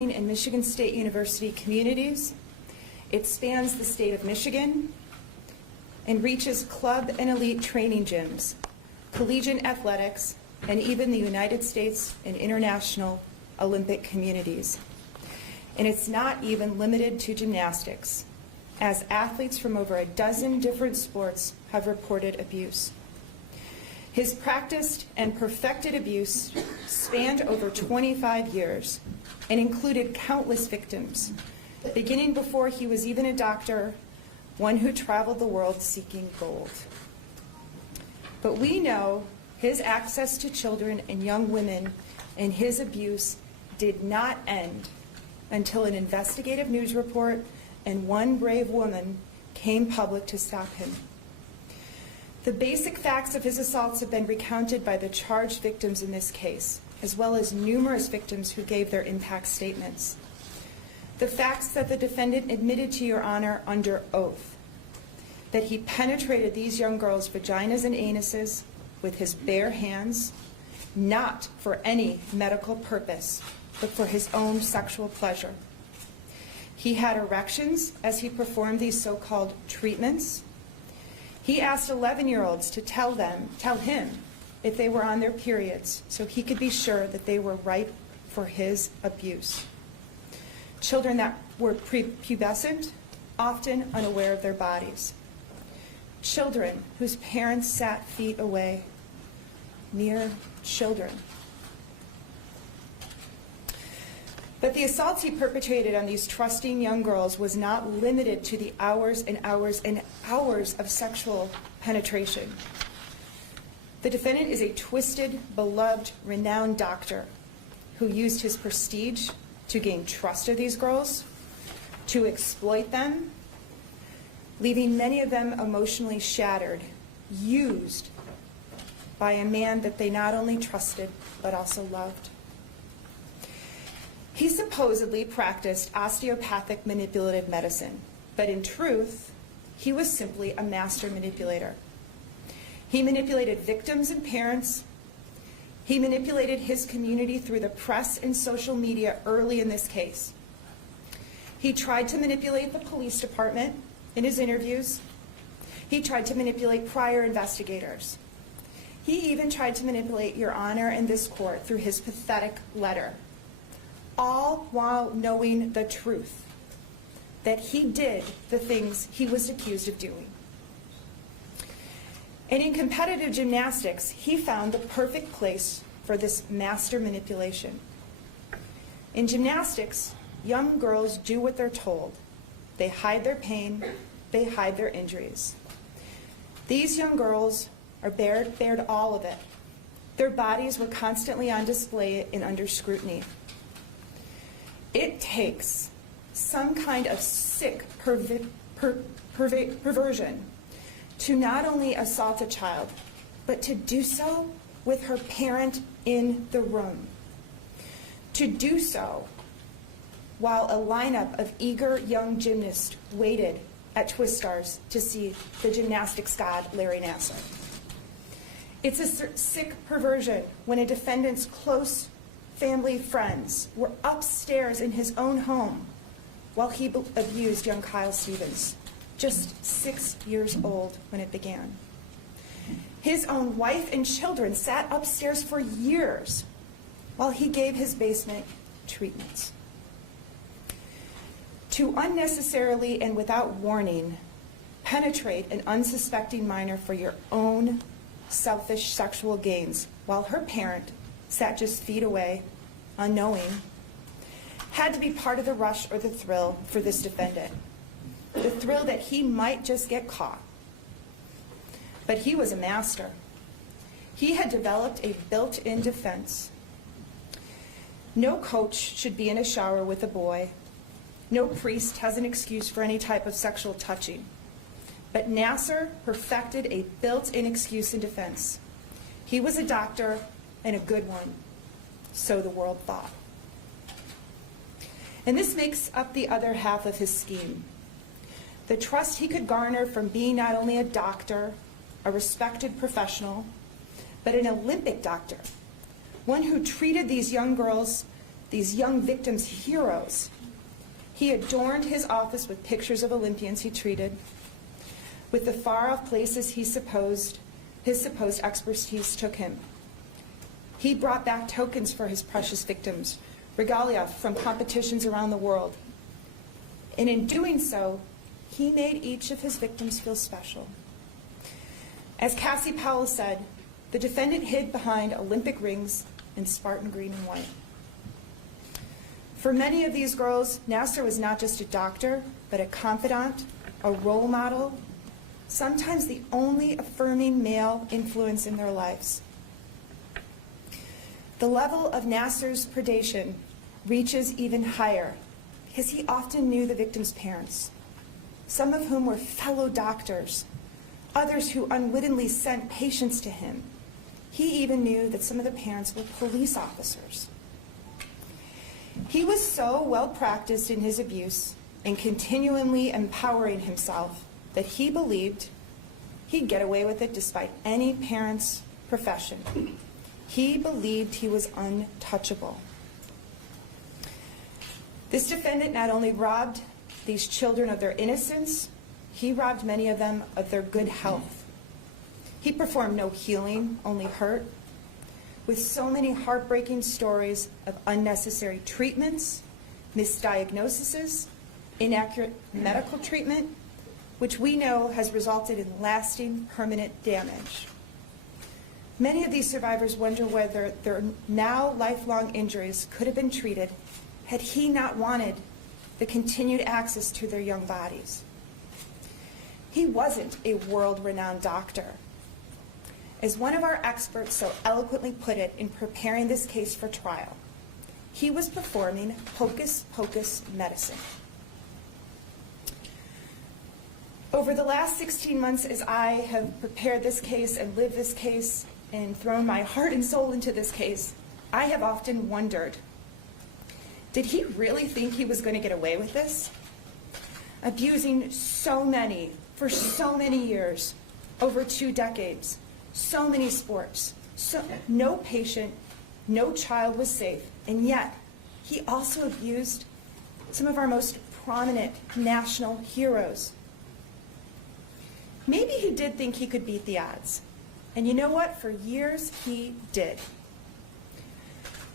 and Michigan State University communities. It spans the state of Michigan and reaches club and elite training gyms, collegiate athletics, and even the United States and international Olympic communities. And it's not even limited to gymnastics, as athletes from over a dozen different sports have reported abuse. His practiced and perfected abuse spanned over 25 years and included countless victims, beginning before he was even a doctor, one who traveled the world seeking gold. But we know his access to children and young women and his abuse did not end until an investigative news report and one brave woman came public to stop him. The basic facts of his assaults have been recounted by the charged victims in this case, as well as numerous victims who gave their impact statements. The facts that the defendant admitted to Your Honor under oath, that he penetrated these young girls' vaginas and anuses with his bare hands, not for any medical purpose, but for his own sexual pleasure. He had erections as he performed these so-called treatments. He asked 11-year-olds to tell him if they were on their periods so he could be sure that they were ripe for his abuse. Children that were prepubescent, often unaware of their bodies. Children whose parents sat feet away. Mere children. But the assaults he perpetrated on these trusting young girls was not limited to the hours and hours and hours of sexual penetration. The defendant is a twisted, beloved, renowned doctor who used his prestige to gain trust of these girls, to exploit them, leaving many of them emotionally shattered, used by a man that they not only trusted but also loved. He supposedly practiced osteopathic manipulative medicine, but in truth, he was simply a master manipulator. He manipulated victims and parents. He manipulated his community through the press and social media early in this case. He tried to manipulate the police department in his interviews. He tried to manipulate prior investigators. He even tried to manipulate Your Honor and this court through his pathetic letter, all while knowing the truth, that he did the things he was accused of doing. And in competitive gymnastics, he found the perfect place for this master manipulation. In gymnastics, young girls do what they're told. They hide their pain, they hide their injuries. These young girls are bared all of it. Their bodies were constantly on display and under scrutiny. It takes some kind of sick perversion to not only assault a child, but to do so with her parent in the room. To do so while a lineup of eager young gymnasts waited at Twistars to see the gymnastics god Larry Nassar. It's a sick perversion when a defendant's close family friends were upstairs in his own home while he abused young Kyle Stevens, just 6 years old when it began. His own wife and children sat upstairs for years while he gave his basement treatments. To unnecessarily and without warning penetrate an unsuspecting minor for your own selfish sexual gains while her parent sat just feet away, unknowing, had to be part of the rush or the thrill for this defendant. The thrill that he might just get caught. But he was a master. He had developed a built-in defense. No coach should be in a shower with a boy. No priest has an excuse for any type of sexual touching. But Nassar perfected a built-in excuse in defense. He was a doctor, and a good one, so the world thought. And this makes up the other half of his scheme. The trust he could garner from being not only a doctor, a respected professional, but an Olympic doctor, one who treated these young girls these young victims heroes. He adorned his office with pictures of Olympians he treated, with the far-off places his supposed expertise took him. He brought back tokens for his precious victims, regalia from competitions around the world. And in doing so, he made each of his victims feel special. As Cassie Powell said, the defendant hid behind Olympic rings in Spartan green and white. For many of these girls, Nasser was not just a doctor, but a confidant, a role model, sometimes the only affirming male influence in their lives. The level of Nasser's predation reaches even higher because he often knew the victims' parents, some of whom were fellow doctors, others who unwittingly sent patients to him. He even knew that some of the parents were police officers. He was so well practiced in his abuse and continually empowering himself that he believed he'd get away with it despite any parent's profession. He believed he was untouchable. This defendant not only robbed these children of their innocence, he robbed many of them of their good health. He performed no healing, only hurt, with so many heartbreaking stories of unnecessary treatments, misdiagnoses, inaccurate medical treatment, which we know has resulted in lasting, permanent damage. Many of these survivors wonder whether their now lifelong injuries could have been treated had he not wanted the continued access to their young bodies. He wasn't a world-renowned doctor. As one of our experts so eloquently put it in preparing this case for trial, he was performing hocus-pocus medicine. Over the last 16 months, as I have prepared this case and lived this case and thrown my heart and soul into this case, I have often wondered, did he really think he was going to get away with this? Abusing so many for so many years, over 2 decades, so many sports, no patient, no child was safe, and yet he also abused some of our most prominent national heroes. Maybe he did think he could beat the odds. And you know what? For years, he did.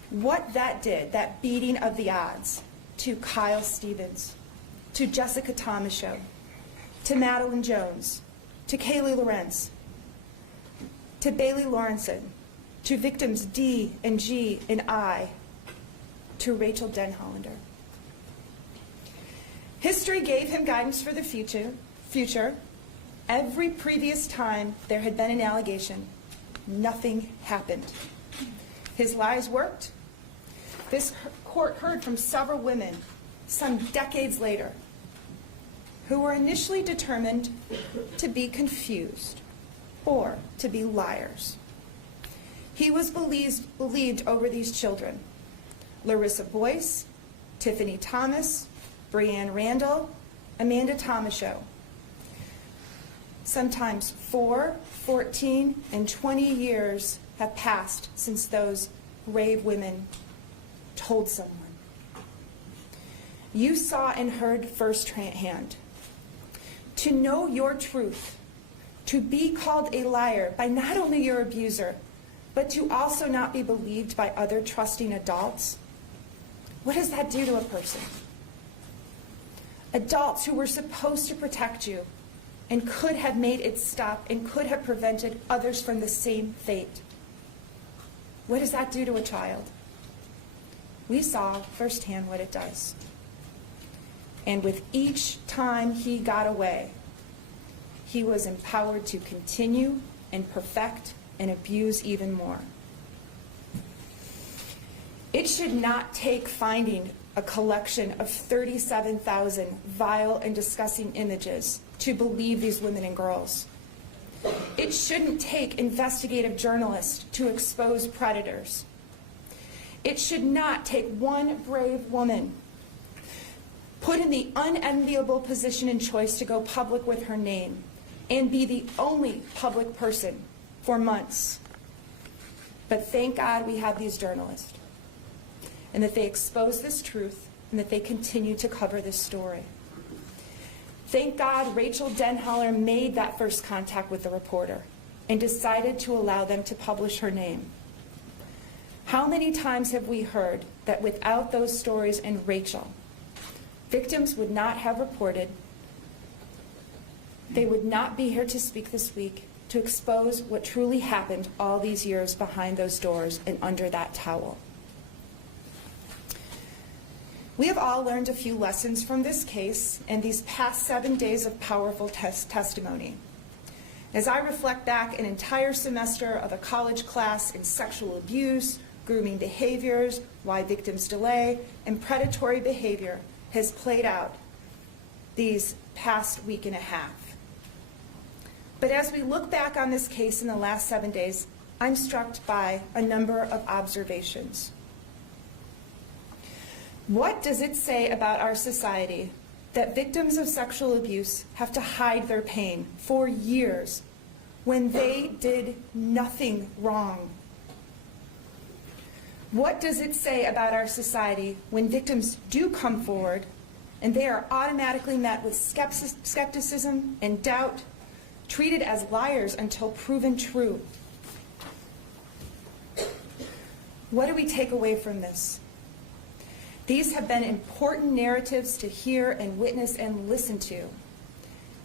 What that did, that beating of the odds, to Kyle Stevens, to Jessica Tomashow, to Madeline Jones, to Kaylee Lorenz, to Bailey Lawrenson, to victims D and G and I, to Rachel Denhollander. History gave him guidance for the future. Every previous time there had been an allegation, nothing happened. His lies worked. This court heard from several women, some decades later, who were initially determined to be confused or to be liars. He was believed over these children: Larissa Boyce, Tiffany Thomas, Breanne Randall, Amanda Tomashow. Sometimes 4, 14, and 20 years have passed since those brave women told someone. You saw and heard firsthand. To know your truth, to be called a liar by not only your abuser, but to also not be believed by other trusting adults, what does that do to a person? Adults who were supposed to protect you and could have made it stop and could have prevented others from the same fate. What does that do to a child? We saw firsthand what it does. And with each time he got away, he was empowered to continue and perfect and abuse even more. It should not take finding a collection of 37,000 vile and disgusting images to believe these women and girls. It shouldn't take investigative journalists to expose predators. It should not take one brave woman put in the unenviable position and choice to go public with her name and be the only public person for months. But thank God we have these journalists. and that they expose this truth and that they continue to cover this story. Thank God Rachel Denholler made that first contact with the reporter and decided to allow them to publish her name. How many times have we heard that without those stories and Rachel, victims would not have reported, they would not be here to speak this week to expose what truly happened all these years behind those doors and under that towel. We have all learned a few lessons from this case and these past 7 days of powerful testimony. As I reflect back an entire semester of a college class in sexual abuse, grooming behaviors, why victims delay, and predatory behavior has played out these past week and a half. But as we look back on this case in the last 7 days, I'm struck by a number of observations. What does it say about our society that victims of sexual abuse have to hide their pain for years when they did nothing wrong? What does it say about our society when victims do come forward and they are automatically met with skepticism and doubt, treated as liars until proven true? What do we take away from this? These have been important narratives to hear and witness and listen to.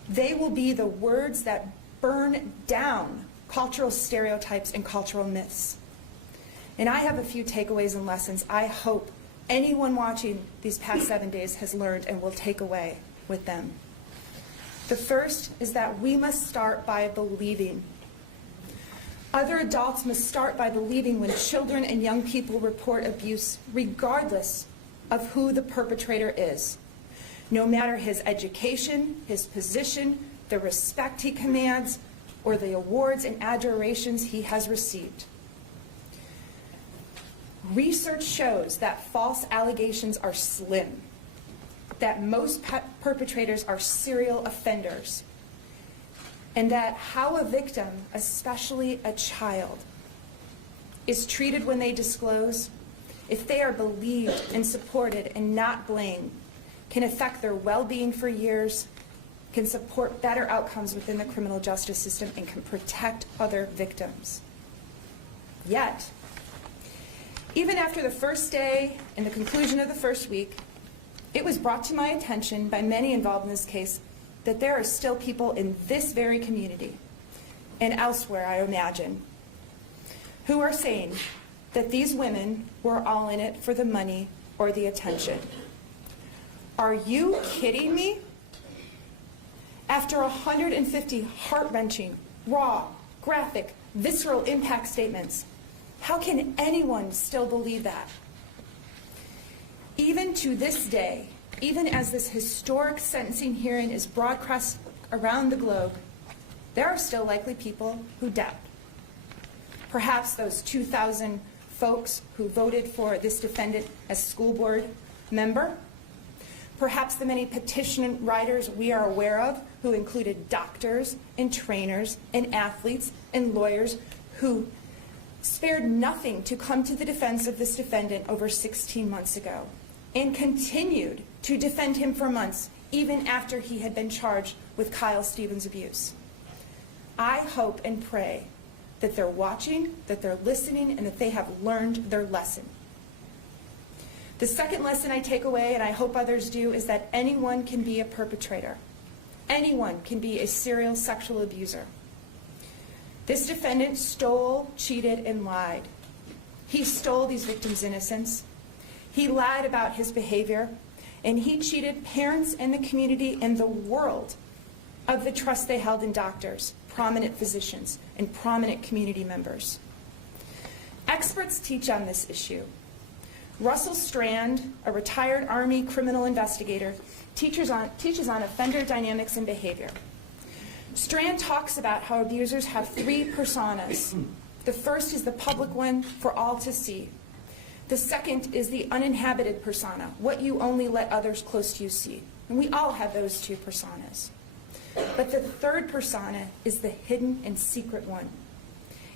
They will be the words that burn down cultural stereotypes and cultural myths. And I have a few takeaways and lessons I hope anyone watching these past 7 days has learned and will take away with them. The first is that we must start by believing. Other adults must start by believing when children and young people report abuse, regardless of who the perpetrator is, no matter his education, his position, the respect he commands, or the awards and adorations he has received. Research shows that false allegations are slim, that most perpetrators are serial offenders, and that how a victim, especially a child, is treated when they disclose, if they are believed and supported and not blamed, can affect their well-being for years, can support better outcomes within the criminal justice system, and can protect other victims. Yet, even after the first day and the conclusion of the first week, it was brought to my attention by many involved in this case that there are still people in this very community, and elsewhere, I imagine, who are saying that these women were all in it for the money or the attention. Are you kidding me? After 150 heart-wrenching, raw, graphic, visceral impact statements, how can anyone still believe that? Even to this day, even as this historic sentencing hearing is broadcast around the globe, there are still likely people who doubt. Perhaps those 2,000 folks who voted for this defendant as school board member. Perhaps the many petition writers we are aware of who included doctors and trainers and athletes and lawyers who spared nothing to come to the defense of this defendant over 16 months ago and continued to defend him for months, even after he had been charged with Kyle Stevens' abuse. I hope and pray that they're watching, that they're listening, and that they have learned their lesson. The second lesson I take away, and I hope others do, is that anyone can be a perpetrator. Anyone can be a serial sexual abuser. This defendant stole, cheated, and lied. He stole these victims' innocence. He lied about his behavior, and he cheated parents and the community and the world of the trust they held in doctors, prominent physicians, and prominent community members. Experts teach on this issue. Russell Strand, a retired Army criminal investigator, teaches on offender dynamics and behavior. Strand talks about how abusers have 3 personas. The first is the public one for all to see. The second is the uninhabited persona, what you only let others close to you see. And we all have those 2 personas. But the third persona is the hidden and secret one.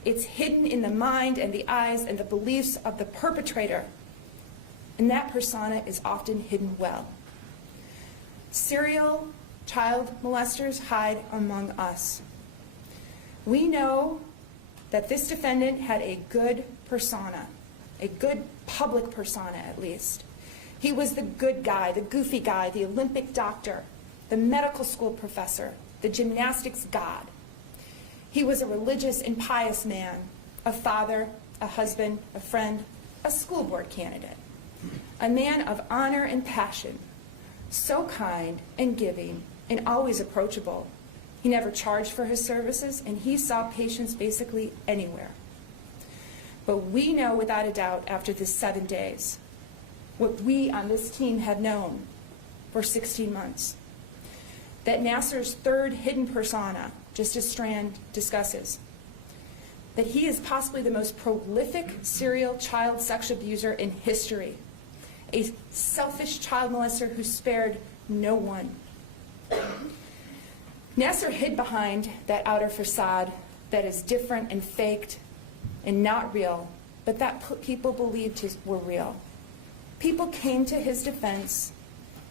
It's hidden in the mind and the eyes and the beliefs of the perpetrator. and that persona is often hidden well. Serial child molesters hide among us. We know that this defendant had a good persona, a good public persona at least. He was the good guy, the goofy guy, the Olympic doctor, the medical school professor, the gymnastics god. He was a religious and pious man, a father, a husband, a friend, a school board candidate, a man of honor and passion, so kind and giving and always approachable. He never charged for his services, and he saw patients basically anywhere. But we know without a doubt after this 7 days what we on this team had known for 16 months, that Nassar's third hidden persona, just as Strand discusses, that he is possibly the most prolific serial child sex abuser in history, a selfish child molester who spared no one. Nassar hid behind that outer facade that is different and faked and not real, but that people believed were real. People came to his defense.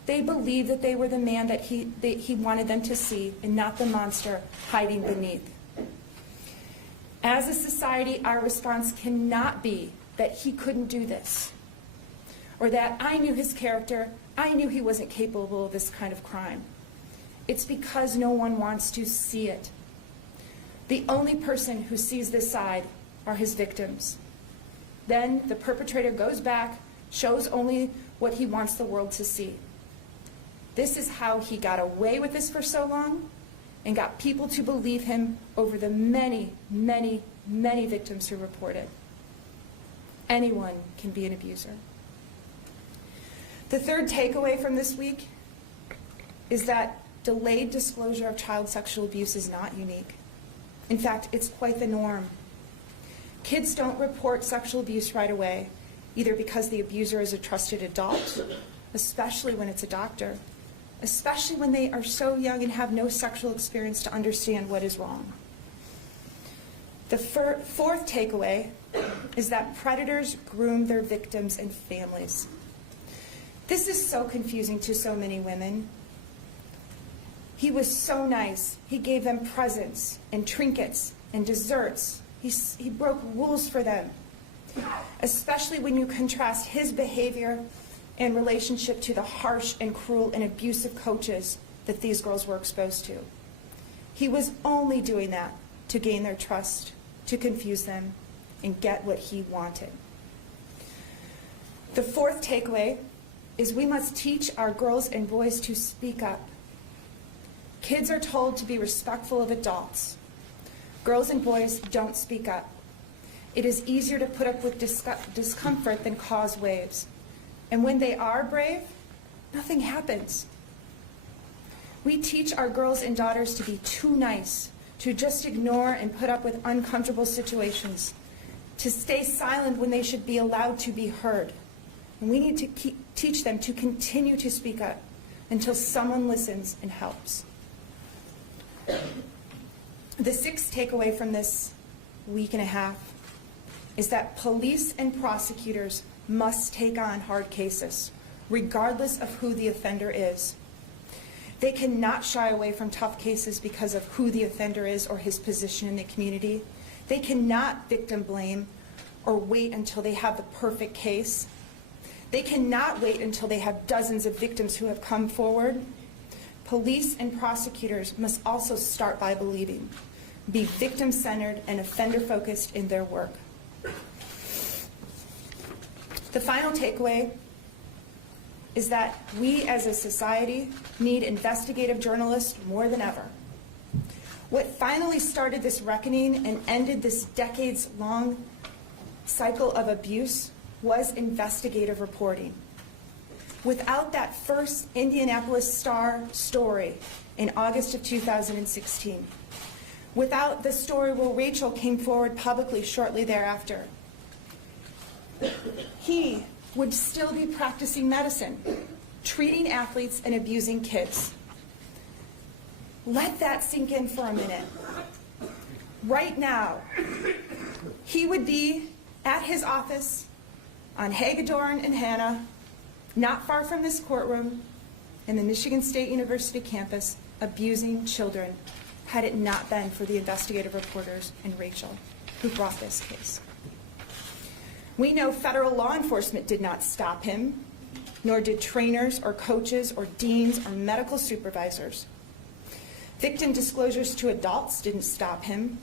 They believed that they were the man that he wanted them to see and not the monster hiding beneath. As a society, our response cannot be that he couldn't do this, or that I knew his character, I knew he wasn't capable of this kind of crime. It's because no one wants to see it. The only person who sees this side are his victims. Then the perpetrator goes back, shows only what he wants the world to see. This is how he got away with this for so long and got people to believe him over the many, many, many victims who reported. Anyone can be an abuser. The third takeaway from this week is that delayed disclosure of child sexual abuse is not unique. In fact, it's quite the norm. Kids don't report sexual abuse right away, either because the abuser is a trusted adult, especially when it's a doctor, especially when they are so young and have no sexual experience to understand what is wrong. The fourth takeaway is that predators groom their victims and families. This is so confusing to so many women. He was so nice. He gave them presents and trinkets and desserts. He broke rules for them, especially when you contrast his behavior and relationship to the harsh and cruel and abusive coaches that these girls were exposed to. He was only doing that to gain their trust, to confuse them, and get what he wanted. The fourth takeaway is we must teach our girls and boys to speak up. Kids are told to be respectful of adults. Girls and boys don't speak up. It is easier to put up with discomfort than cause waves. And when they are brave, nothing happens. We teach our girls and daughters to be too nice, to just ignore and put up with uncomfortable situations, to stay silent when they should be allowed to be heard. And we need to teach them to continue to speak up until someone listens and helps. The sixth takeaway from this week and a half is that police and prosecutors must take on hard cases, regardless of who the offender is. They cannot shy away from tough cases because of who the offender is or his position in the community. They cannot victim blame or wait until they have the perfect case. They cannot wait until they have dozens of victims who have come forward. Police and prosecutors must also start by believing, be victim-centered and offender-focused in their work. The final takeaway is that we as a society need investigative journalists more than ever. What finally started this reckoning and ended this decades-long cycle of abuse was investigative reporting. Without that first Indianapolis Star story in August of 2016, without the story where Rachel came forward publicly shortly thereafter, he would still be practicing medicine, treating athletes and abusing kids. Let that sink in for a minute. Right now, he would be at his office on Hagedorn and Hanna not far from this courtroom in the Michigan State University campus, abusing children, had it not been for the investigative reporters and Rachel who brought this case. We know federal law enforcement did not stop him, nor did trainers or coaches or deans or medical supervisors. Victim disclosures to adults didn't stop him.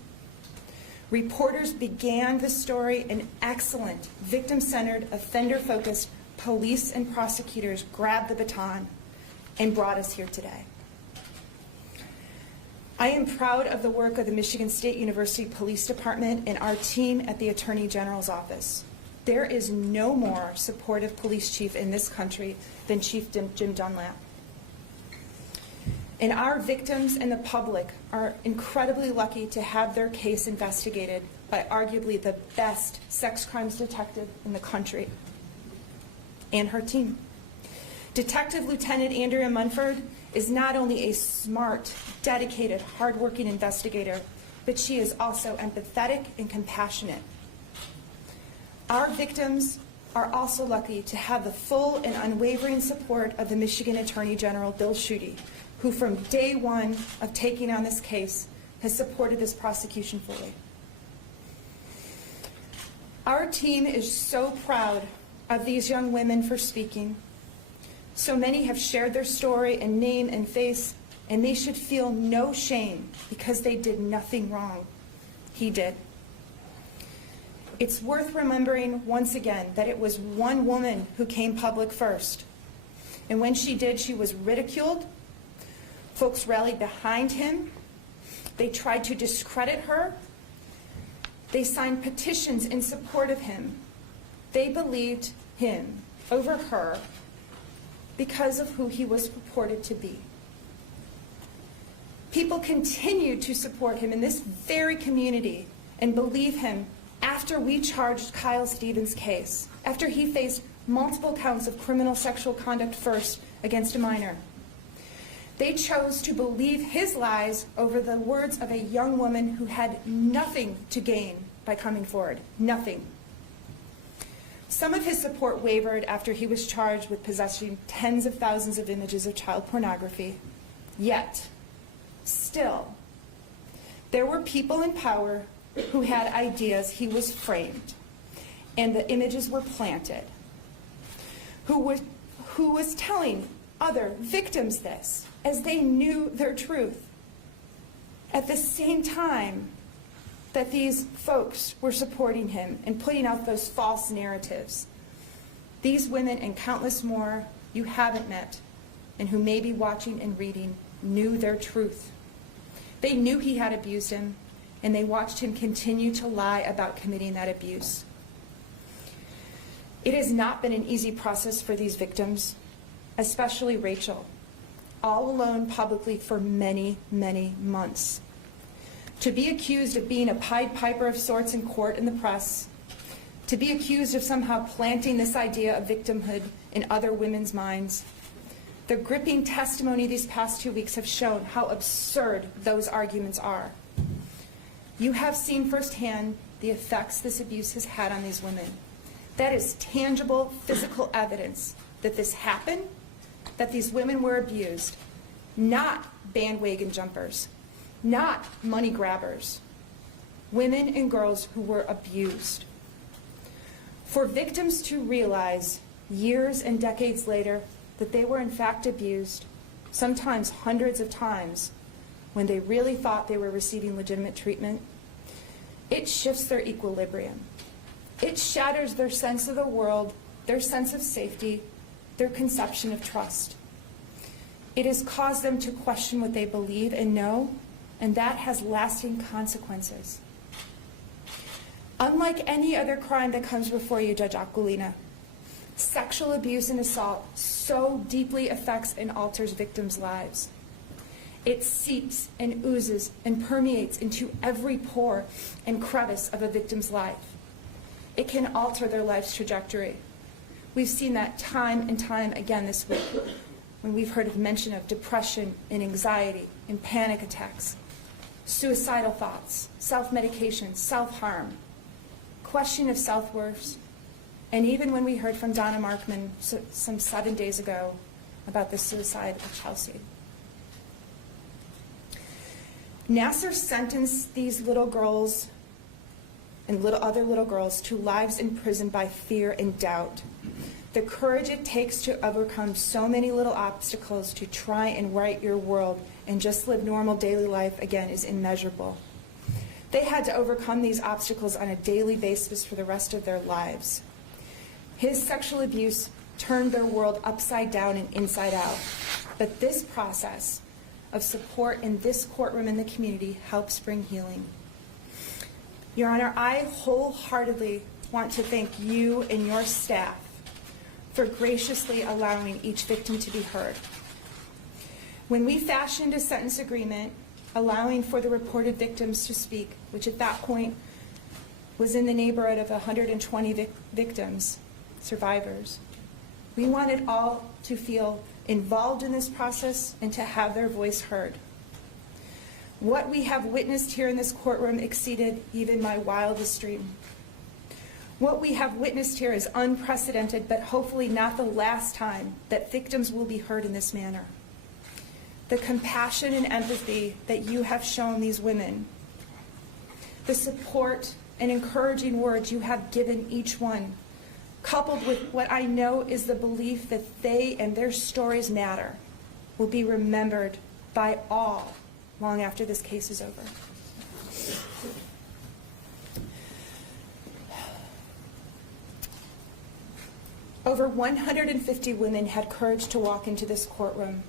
Reporters began the story, and excellent, victim-centered, offender-focused police and prosecutors grabbed the baton and brought us here today. I am proud of the work of the Michigan State University Police Department and our team at the Attorney General's office. There is no more supportive police chief in this country than Chief Jim Dunlap. And our victims and the public are incredibly lucky to have their case investigated by arguably the best sex crimes detective in the country and her team. Detective Lieutenant Andrea Munford is not only a smart, dedicated, hardworking investigator, but she is also empathetic and compassionate. Our victims are also lucky to have the full and unwavering support of the Michigan Attorney General, Bill Schuette, who from day one of taking on this case has supported this prosecution fully. Our team is so proud of these young women for speaking. So many have shared their story in name and face, and they should feel no shame because they did nothing wrong. He did. It's worth remembering once again that it was one woman who came public first. And when she did, she was ridiculed. Folks rallied behind him. They tried to discredit her. They signed petitions in support of him. They believed him over her because of who he was purported to be. People continued to support him in this very community and believe him after we charged Kyle Stevens' case, after he faced multiple counts of criminal sexual conduct first against a minor. They chose to believe his lies over the words of a young woman who had nothing to gain by coming forward, nothing. Some of his support wavered after he was charged with possessing tens of thousands of images of child pornography. Yet, still, there were people in power who had ideas he was framed and the images were planted, who was telling other victims this as they knew their truth. At the same time that these folks were supporting him and putting out those false narratives, these women and countless more you haven't met and who may be watching and reading knew their truth. They knew he had abused him, and they watched him continue to lie about committing that abuse. It has not been an easy process for these victims, especially Rachel, all alone publicly for many, many months. To be accused of being a Pied Piper of sorts in court and the press, to be accused of somehow planting this idea of victimhood in other women's minds. The gripping testimony these past 2 weeks have shown how absurd those arguments are. You have seen firsthand the effects this abuse has had on these women. That is tangible, physical evidence that this happened, that these women were abused, not bandwagon jumpers, not money grabbers, women and girls who were abused. For victims to realize years and decades later that they were in fact abused, sometimes hundreds of times, when they really thought they were receiving legitimate treatment, it shifts their equilibrium. It shatters their sense of the world, their sense of safety, their conception of trust. It has caused them to question what they believe and know, and that has lasting consequences. Unlike any other crime that comes before you, Judge Aquilina, sexual abuse and assault so deeply affects and alters victims' lives. It seeps and oozes and permeates into every pore and crevice of a victim's life. It can alter their life's trajectory. We've seen that time and time again this week when we've heard of mention of depression and anxiety and panic attacks, suicidal thoughts, self-medication, self-harm, question of self-worth, And even when we heard from Donna Markman some 7 days ago about the suicide of Chelsea. Nassar sentenced these little girls and other little girls to lives in prison by fear and doubt. The courage it takes to overcome so many little obstacles to try and right your world and just live normal daily life again is immeasurable. They had to overcome these obstacles on a daily basis for the rest of their lives. His sexual abuse turned their world upside down and inside out. But this process of support in this courtroom and the community helps bring healing. Your Honor, I wholeheartedly want to thank you and your staff for graciously allowing each victim to be heard. When we fashioned a sentence agreement allowing for the reported victims to speak, which at that point was in the neighborhood of 120 victims, survivors, we wanted all to feel involved in this process and to have their voice heard. What we have witnessed here in this courtroom exceeded even my wildest dream. What we have witnessed here is unprecedented, but hopefully not the last time that victims will be heard in this manner. The compassion and empathy that you have shown these women, the support and encouraging words you have given each one, coupled with what I know is the belief that they and their stories matter, will be remembered by all long after this case is over. Over 150 women had courage to walk into this courtroom,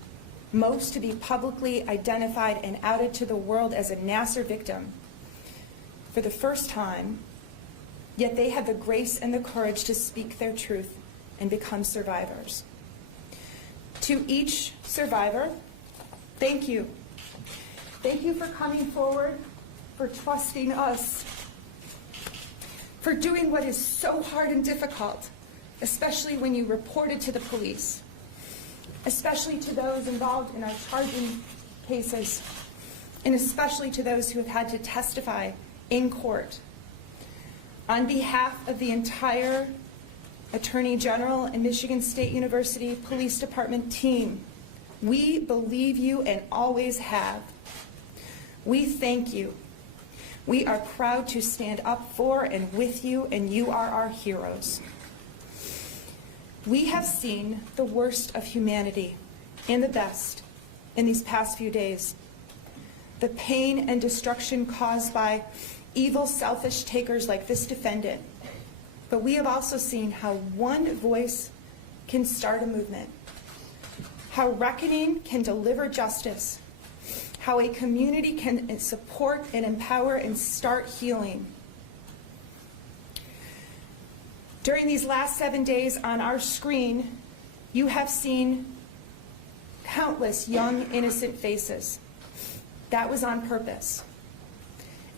most to be publicly identified and outed to the world as a Nassar victim for the first time, yet they had the grace and the courage to speak their truth and become survivors. To each survivor, thank you. Thank you for coming forward, for trusting us, for doing what is so hard and difficult, especially when you reported to the police, especially to those involved in our charging cases, and especially to those who have had to testify in court. On behalf of the entire Attorney General and Michigan State University Police Department team, we believe you and always have. We thank you. We are proud to stand up for and with you, and you are our heroes. We have seen the worst of humanity and the best in these past few days. The pain and destruction caused by evil, selfish takers like this defendant. But we have also seen how one voice can start a movement, how reckoning can deliver justice, how a community can support and empower and start healing. During these last 7 days on our screen, you have seen countless young, innocent faces. That was on purpose.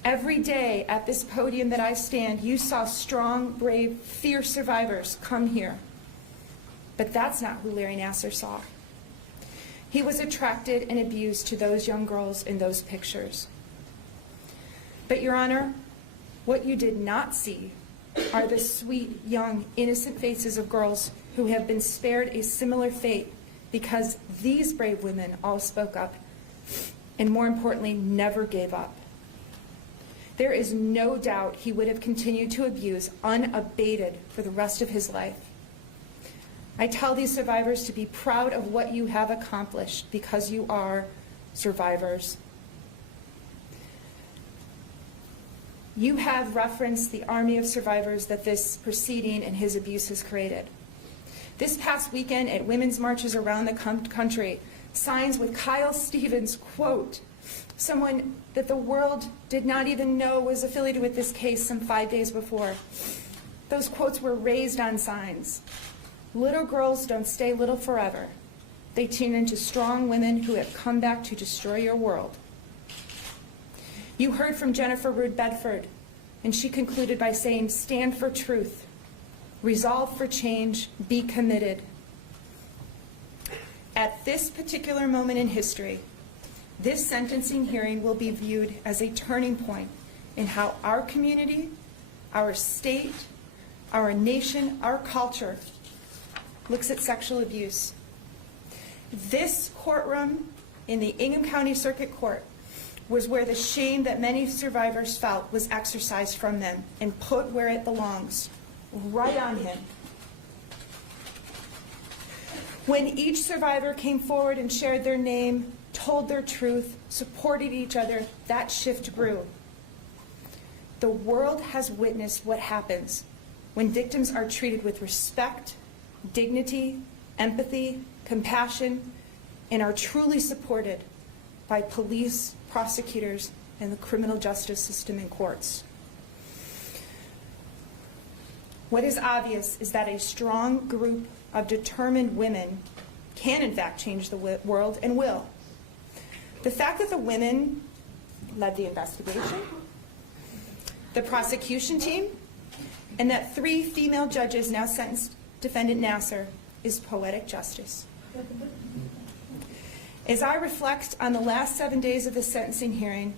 Every day at this podium that I stand, you saw strong, brave, fierce survivors come here. But that's not who Larry Nassar saw. He was attracted and abused to those young girls in those pictures. But, Your Honor, what you did not see are the sweet, young, innocent faces of girls who have been spared a similar fate because these brave women all spoke up and, more importantly, never gave up. There is no doubt he would have continued to abuse unabated for the rest of his life. I tell these survivors to be proud of what you have accomplished because you are survivors. You have referenced the army of survivors that this proceeding and his abuse has created. This past weekend at women's marches around the country, signs with Kyle Stevens, quote, someone that the world did not even know was affiliated with this case some 5 days before. Those quotes were raised on signs. Little girls don't stay little forever. They tune into strong women who have come back to destroy your world. You heard from Jennifer Rood Bedford, and she concluded by saying, stand for truth, resolve for change, be committed. At this particular moment in history, this sentencing hearing will be viewed as a turning point in how our community, our state, our nation, our culture looks at sexual abuse. This courtroom in the Ingham County Circuit Court was where the shame that many survivors felt was exorcised from them and put where it belongs, right on him. When each survivor came forward and shared their name, told their truth, supported each other, that shift grew. The world has witnessed what happens when victims are treated with respect, dignity, empathy, compassion, and are truly supported by police, prosecutors, and the criminal justice system and courts. What is obvious is that a strong group of determined women can in fact change the world and will. The fact that the women led the investigation, the prosecution team, and that 3 female judges now sentenced defendant Nasser is poetic justice. As I reflect on the last 7 days of the sentencing hearing,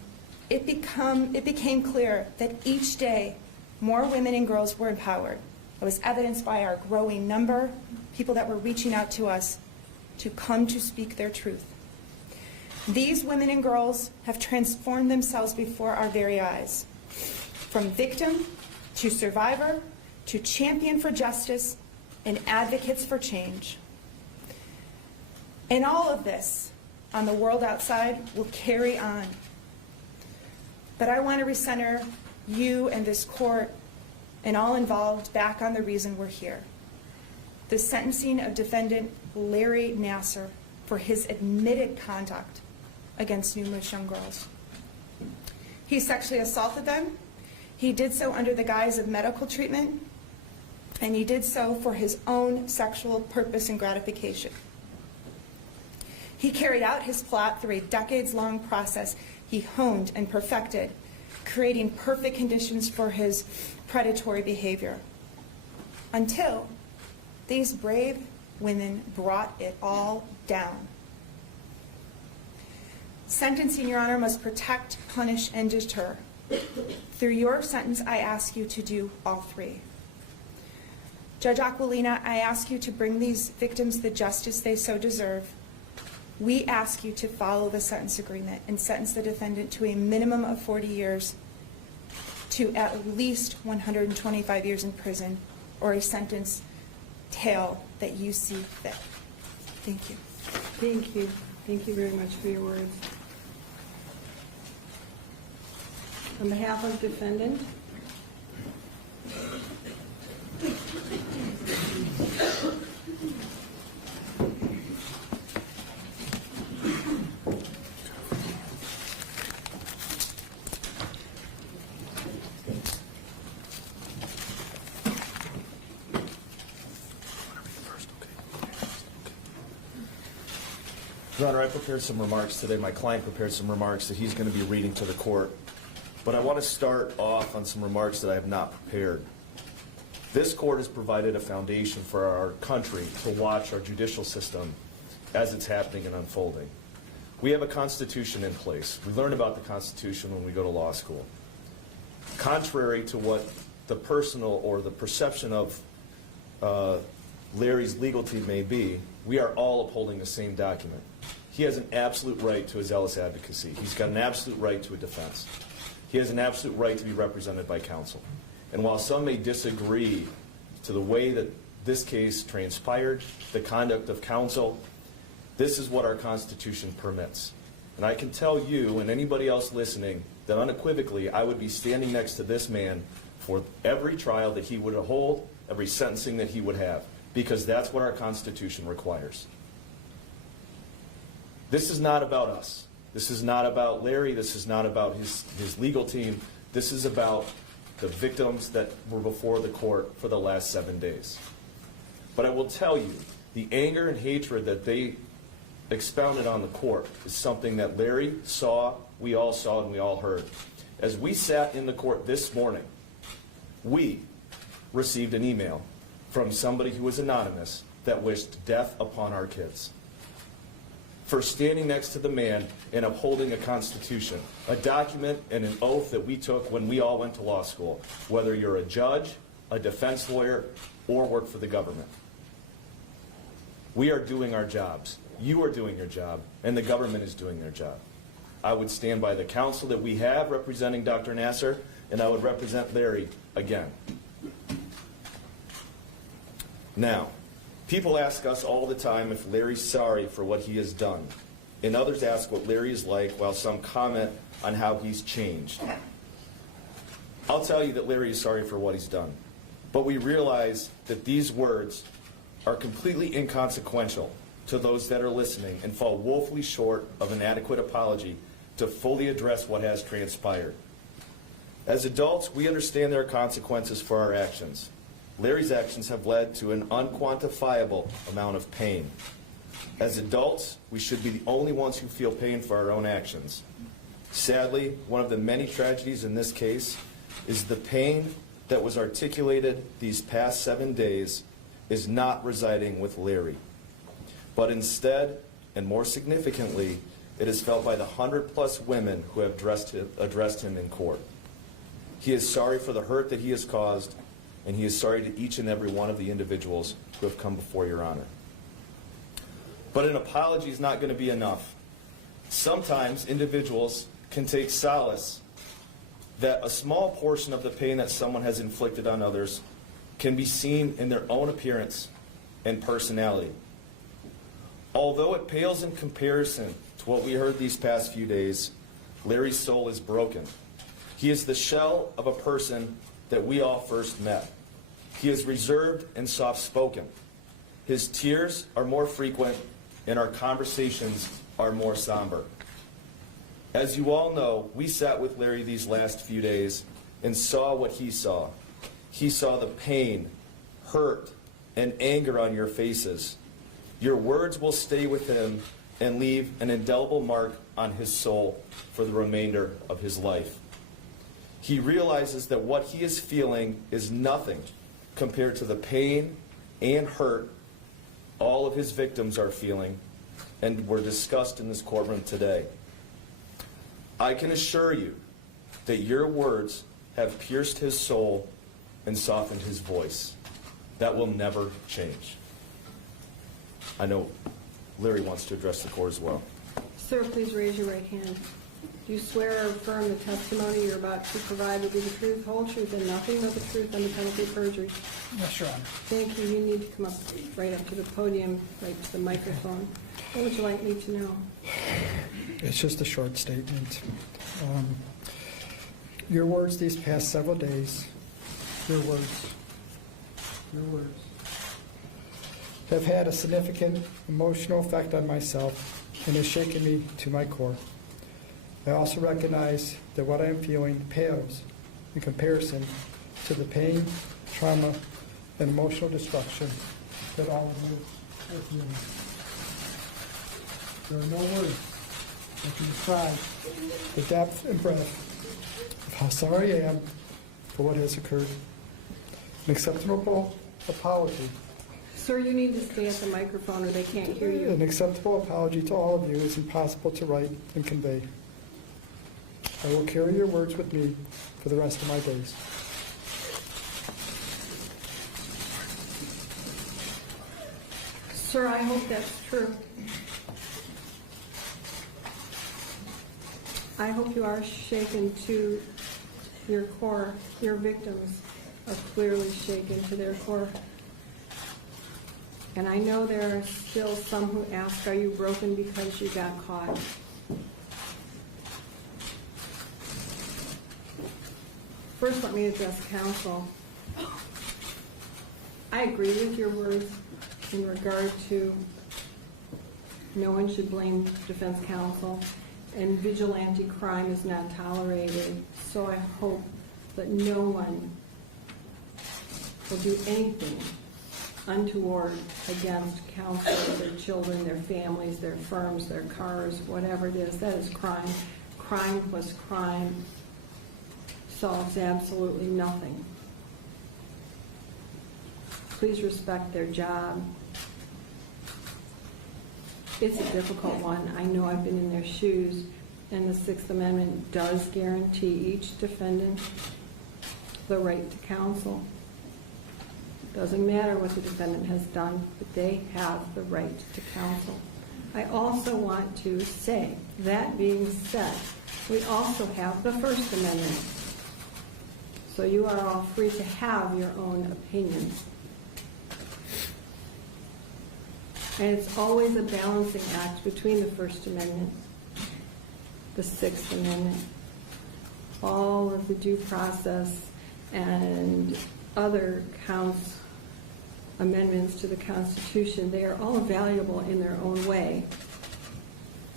it became clear that each day more women and girls were empowered. It was evidenced by our growing number, people that were reaching out to us to come to speak their truth. These women and girls have transformed themselves before our very eyes. From victim to survivor to champion for justice and advocates for change. And all of this on the world outside will carry on. But I want to recenter you and this court and all involved back on the reason we're here. The sentencing of defendant Larry Nasser for his admitted conduct against numerous young girls. He sexually assaulted them. He did so under the guise of medical treatment, and he did so for his own sexual purpose and gratification. He carried out his plot through a decades-long process he honed and perfected, creating perfect conditions for his predatory behavior. Until these brave women brought it all down. Sentencing, Your Honor, must protect, punish, and deter. Through your sentence, I ask you to do all 3. Judge Aquilina, I ask you to bring these victims the justice they so deserve. We ask you to follow the sentence agreement and sentence the defendant to a minimum of 40 years to at least 125 years in prison, or a sentence tail that you see fit. Thank you. Thank you. Thank you very much for your words. On behalf of defendant, Your Honor, I prepared some remarks today. My client prepared some remarks that he's going to be reading to the court. But I want to start off on some remarks that I have not prepared. This court has provided a foundation for our country to watch our judicial system as it's happening and unfolding. We have a Constitution in place. We learn about the Constitution when we go to law school. Contrary to what the personal or the perception of Larry's legal team may be, we are all upholding the same document. He has an absolute right to his zealous advocacy. He's got an absolute right to a defense. He has an absolute right to be represented by counsel. And while some may disagree to the way that this case transpired, the conduct of counsel, this is what our Constitution permits. And I can tell you and anybody else listening that unequivocally I would be standing next to this man for every trial that he would hold, every sentencing that he would have, because that's what our Constitution requires. This is not about us. This is not about Larry. This is not about his legal team. This is about the victims that were before the court for the last 7 days. But I will tell you, the anger and hatred that they expounded on the court is something that Larry saw, we all saw, and we all heard. As we sat in the court this morning, we received an email from somebody who was anonymous that wished death upon our kids for standing next to the man and upholding a Constitution, a document and an oath that we took when we all went to law school. Whether you're a judge, a defense lawyer, or work for the government. We are doing our jobs. You are doing your job, and the government is doing their job. I would stand by the counsel that we have representing Dr. Nasser, and I would represent Larry again. Now, people ask us all the time if Larry's sorry for what he has done, and others ask what Larry is like, while some comment on how he's changed. I'll tell you that Larry is sorry for what he's done, but we realize that these words are completely inconsequential to those that are listening and fall woefully short of an adequate apology to fully address what has transpired. As adults, we understand there are consequences for our actions. Larry's actions have led to an unquantifiable amount of pain. As adults, we should be the only ones who feel pain for our own actions. Sadly, one of the many tragedies in this case is the pain that was articulated these past 7 days is not residing with Larry, but instead, and more significantly, it is felt by the 100+ women who have addressed him in court. He is sorry for the hurt that he has caused, and he is sorry to each and every one of the individuals who have come before your honor. But an apology is not going to be enough. Sometimes individuals can take solace that a small portion of the pain that someone has inflicted on others can be seen in their own appearance and personality. Although it pales in comparison to what we heard these past few days, Larry's soul is broken. He is the shell of a person that we all first met. He is reserved and soft-spoken. His tears are more frequent, and our conversations are more somber. As you all know, we sat with Larry these last few days and saw what he saw. He saw the pain, hurt, and anger on your faces. Your words will stay with him and leave an indelible mark on his soul for the remainder of his life. He realizes that what he is feeling is nothing compared to the pain and hurt all of his victims are feeling and were discussed in this courtroom today. I can assure you that your words have pierced his soul and softened his voice. That will never change. I know Larry wants to address the court as well. Sir, please raise your right hand. Do you swear or affirm the testimony you're about to provide will be the truth, whole truth, and nothing but the truth under penalty of perjury? Yes, Your Honor. Thank you. You need to come up right up to the podium, right to the microphone. What would you like me to know? It's just a short statement. Your words these past several days, your words, have had a significant emotional effect on myself and has shaken me to my core. I also recognize that what I am feeling pales in comparison to the pain, trauma, and emotional destruction that all of you are feeling. There are no words that can describe the depth and breadth of how sorry I am for what has occurred. An acceptable apology. Sir, you need to stay at the microphone or they can't hear you. An acceptable apology to all of you is impossible to write and convey. I will carry your words with me for the rest of my days. Sir, I hope that's true. I hope you are shaken to your core. Your victims are clearly shaken to their core. And I know there are still some who ask, are you broken because you got caught? First, let me address counsel. I agree with your words in regard to no one should blame defense counsel, and vigilante crime is not tolerated. So I hope that no one will do anything untoward against counsel, their children, their families, their firms, their cars, whatever it is. That is crime. Crime plus crime solves absolutely nothing. Please respect their job. It's a difficult one. I know I've been in their shoes, and the Sixth Amendment does guarantee each defendant the right to counsel. Doesn't matter what the defendant has done, but they have the right to counsel. I also want to say, that being said, we also have the First Amendment. So you are all free to have your own opinions. And it's always a balancing act between the First Amendment, the Sixth Amendment, all of the due process and other amendments to the Constitution. They are all valuable in their own way.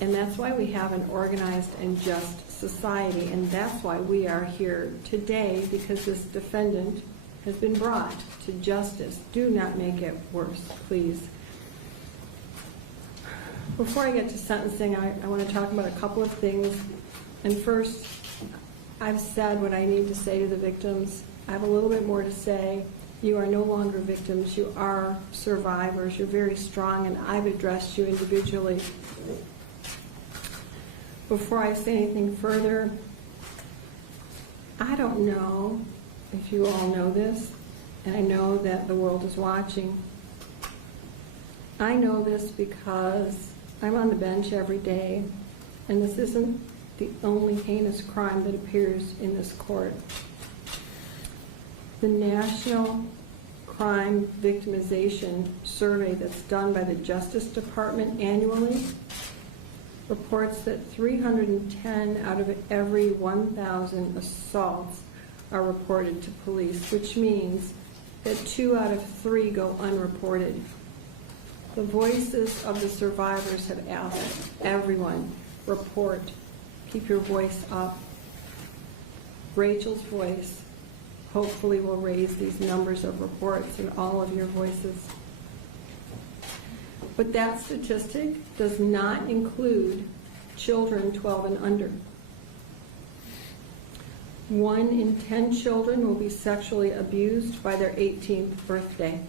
And that's why we have an organized and just society. And that's why we are here today, because this defendant has been brought to justice. Do not make it worse, please. Before I get to sentencing, I want to talk about a couple of things. And first, I've said what I need to say to the victims. I have a little bit more to say. You are no longer victims. You are survivors. You're very strong, and I've addressed you individually. Before I say anything further, I don't know if you all know this, and I know that the world is watching. I know this because I'm on the bench every day, and this isn't the only heinous crime that appears in this court. The National Crime Victimization Survey that's done by the Justice Department annually reports that 310 out of every 1,000 assaults are reported to police, which means that 2 out of 3 go unreported. The voices of the survivors have asked everyone, report, keep your voice up. Rachel's voice hopefully will raise these numbers of reports in all of your voices. But that statistic does not include children 12 and under. 1 in 10 children will be sexually abused by their 18th birthday.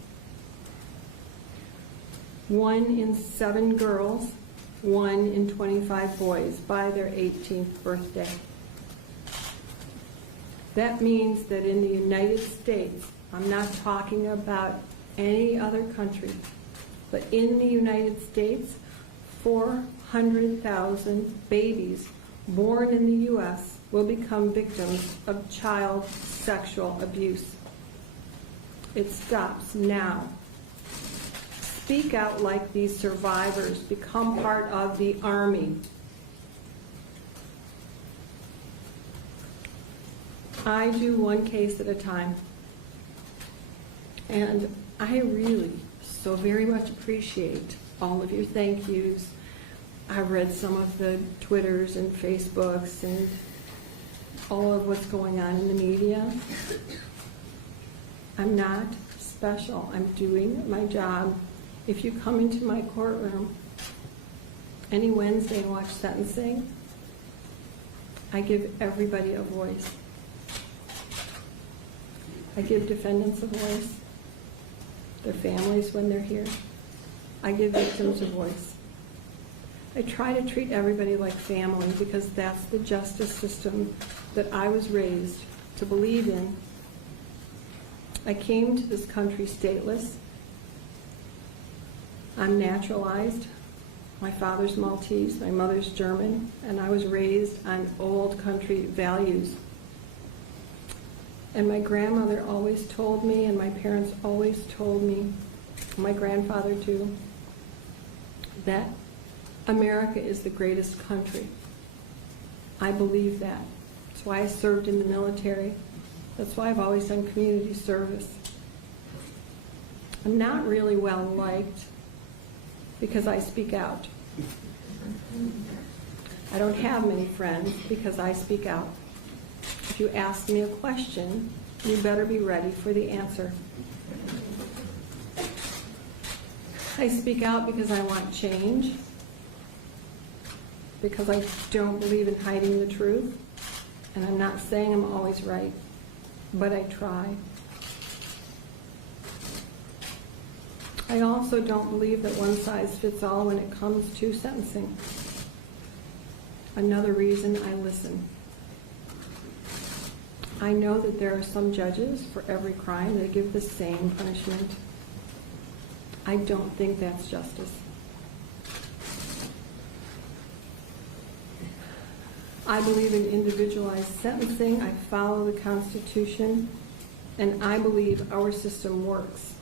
1 in 7 girls, 1 in 25 boys by their 18th birthday. That means that in the United States, I'm not talking about any other country, but in the United States, 400,000 babies born in the U.S. will become victims of child sexual abuse. It stops now. Speak out like these survivors. Become part of the army. I do one case at a time. And I really so very much appreciate all of your thank yous. I've read some of the Twitters and Facebooks and all of what's going on in the media. I'm not special. I'm doing my job. If you come into my courtroom any Wednesday and watch sentencing, I give everybody a voice. I give defendants a voice, their families when they're here. I give victims a voice. I try to treat everybody like family because that's the justice system that I was raised to believe in. I came to this country stateless. I'm naturalized. My father's Maltese, my mother's German, and I was raised on old country values. And my grandmother always told me, and my parents always told me, my grandfather too, that America is the greatest country. I believe that. That's why I served in the military. That's why I've always done community service. I'm not really well liked because I speak out. I don't have many friends because I speak out. If you ask me a question, you better be ready for the answer. I speak out because I want change, because I don't believe in hiding the truth, and I'm not saying I'm always right, but I try. I also don't believe that one size fits all when it comes to sentencing. Another reason I listen. I know that there are some judges for every crime that give the same punishment. I don't think that's justice. I believe in individualized sentencing. I follow the Constitution, and I believe our system works.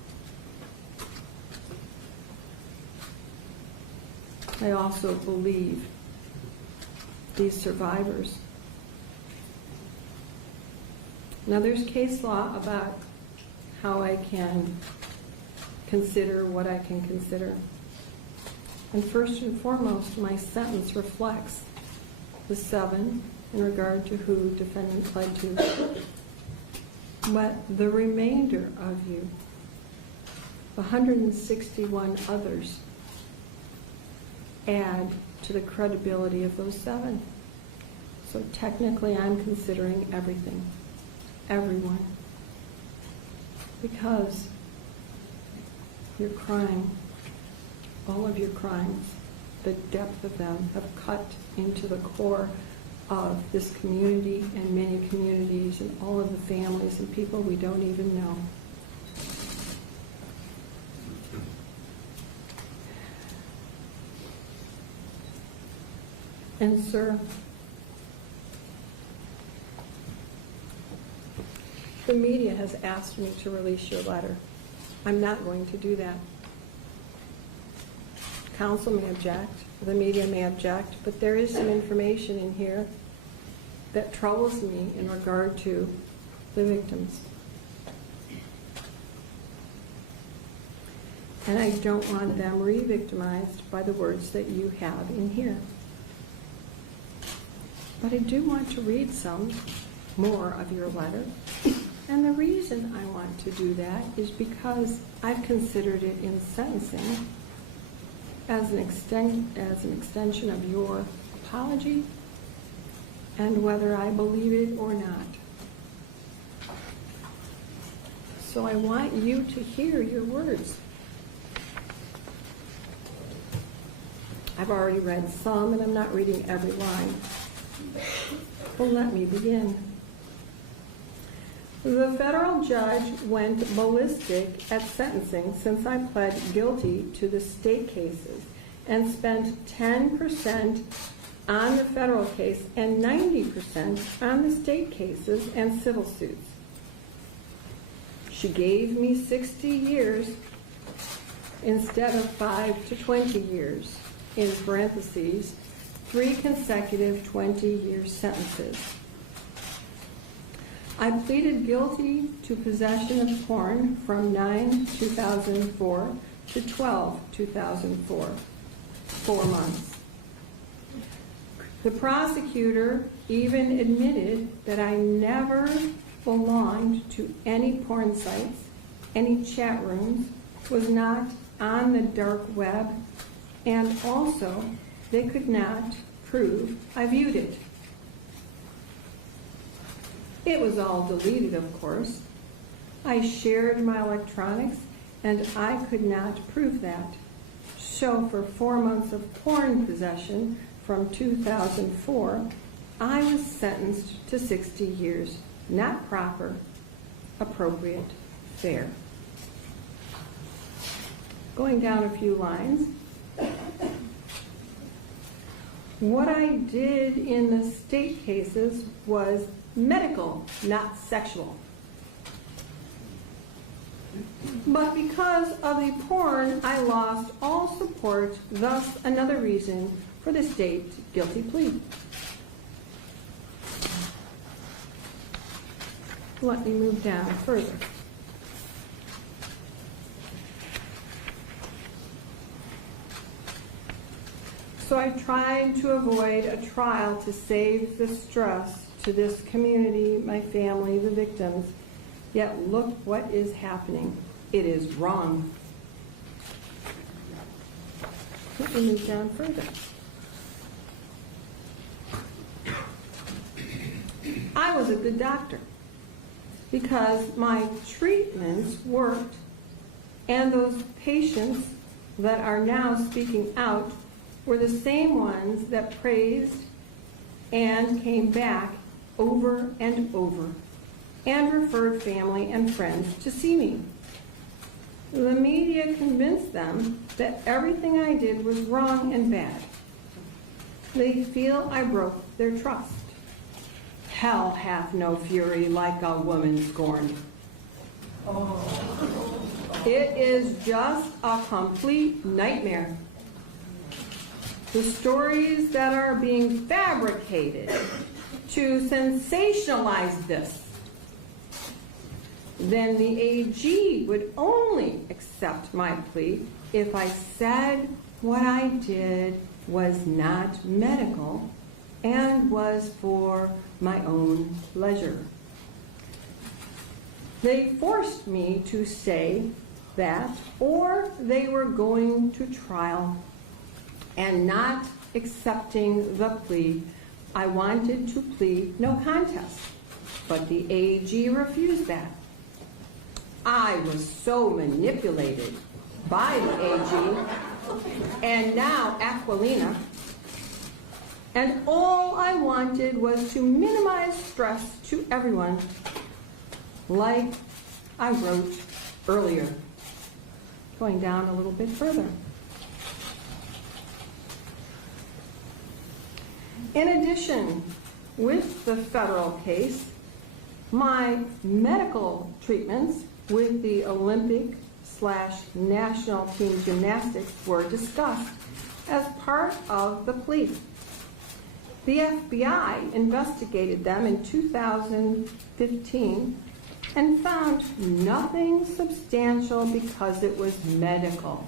I also believe these survivors. Now, there's case law about how I can consider what I can consider. And first and foremost, my sentence reflects the 7 in regard to who defendant pled to. But the remainder of you, the 161 others, add to the credibility of those 7. So technically, I'm considering everything, everyone, because your crime, all of your crimes, the depth of them have cut into the core of this community and many communities and all of the families and people we don't even know. And sir, the media has asked me to release your letter. I'm not going to do that. Counsel may object, the media may object, but there is some information in here that troubles me in regard to the victims. And I don't want them re-victimized by the words that you have in here. But I do want to read some more of your letter. And the reason I want to do that is because I've considered it in sentencing as an extension of your apology and whether I believe it or not. So I want you to hear your words. I've already read some, and I'm not reading every line. Well, let me begin. The federal judge went ballistic at sentencing since I pled guilty to the state cases and spent 10% on the federal case and 90% on the state cases and civil suits. She gave me 60 years instead of 5 to 20 years, in parentheses, 3 consecutive 20-year sentences. I pleaded guilty to possession of porn from 9/2004 to 12/2004, 4 months. The prosecutor even admitted that I never belonged to any porn sites, any chat rooms, was not on the dark web, and also they could not prove I viewed it. It was all deleted, of course. I shared my electronics, and I could not prove that. So for 4 months of porn possession from 2004, I was sentenced to 60 years. Not proper, appropriate, fair. Going down a few lines. What I did in the state cases was medical, not sexual. But because of the porn, I lost all support, thus another reason for the state guilty plea. Let me move down further. So I tried to avoid a trial to save the stress to this community, my family, the victims. Yet look what is happening. It is wrong. Let me move down further. I was a good doctor because my treatments worked, and those patients that are now speaking out were the same ones that praised and came back over and over and referred family and friends to see me. The media convinced them that everything I did was wrong and bad. They feel I broke their trust. Hell hath no fury like a woman scorned. It is just a complete nightmare. The stories that are being fabricated to sensationalize this. Then the AG would only accept my plea if I said what I did was not medical and was for my own pleasure. They forced me to say that, or they were going to trial and not accepting the plea. I wanted to plead no contest, but the AG refused that. I was so manipulated by the AG and now Aquilina, and all I wanted was to minimize stress to everyone, like I wrote earlier. Going down a little bit further. In addition, with the federal case, my medical treatments with the Olympic/national team gymnastics were discussed as part of the plea. The FBI investigated them in 2015 and found nothing substantial because it was medical.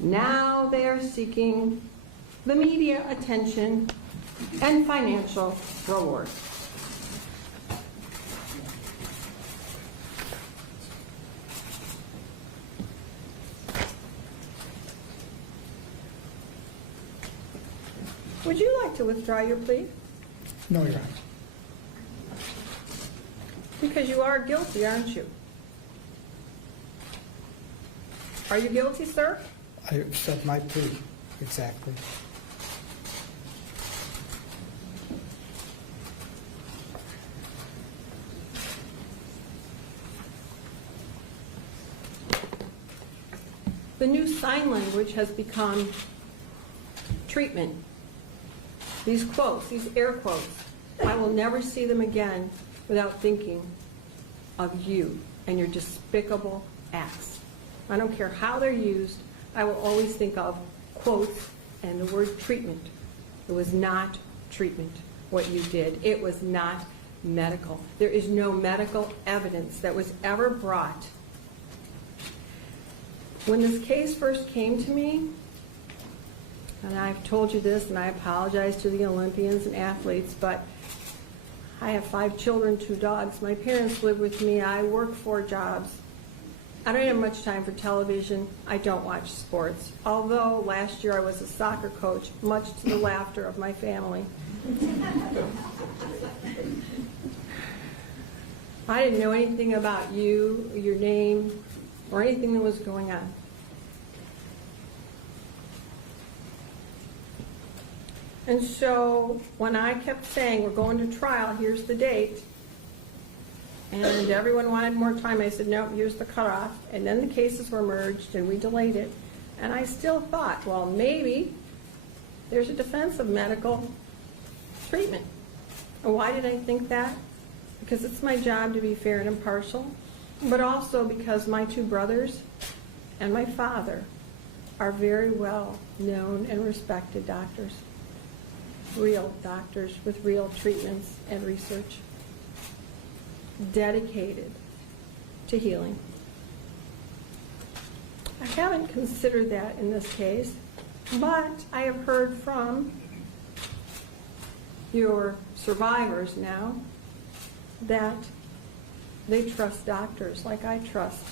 Now they are seeking the media attention and financial reward. Would you like to withdraw your plea? No, Your Honor. Because you are guilty, aren't you? Are you guilty, sir? I accept my plea, exactly. The new sign language has become treatment. These quotes, these air quotes, I will never see them again without thinking of you and your despicable acts. I don't care how they're used, I will always think of quotes and the word treatment. It was not treatment, what you did. It was not medical. There is no medical evidence that was ever brought. When this case first came to me, and I've told you this, and I apologize to the Olympians and athletes, but I have 5 children, 2 dogs. My parents live with me. I work 4 jobs. I don't have much time for television. I don't watch sports. Although last year I was a soccer coach, much to the laughter of my family. I didn't know anything about you, your name, or anything that was going on. And so when I kept saying, we're going to trial, here's the date, and everyone wanted more time, I said, no, here's the cutoff. And then the cases were merged and we delayed it. And I still thought, well, maybe there's a defense of medical treatment. And why did I think that? Because it's my job to be fair and impartial, but also because my 2 brothers and my father are very well known and respected doctors. Real doctors with real treatments and research, dedicated to healing. I haven't considered that in this case, but I have heard from your survivors now that they trust doctors like I trust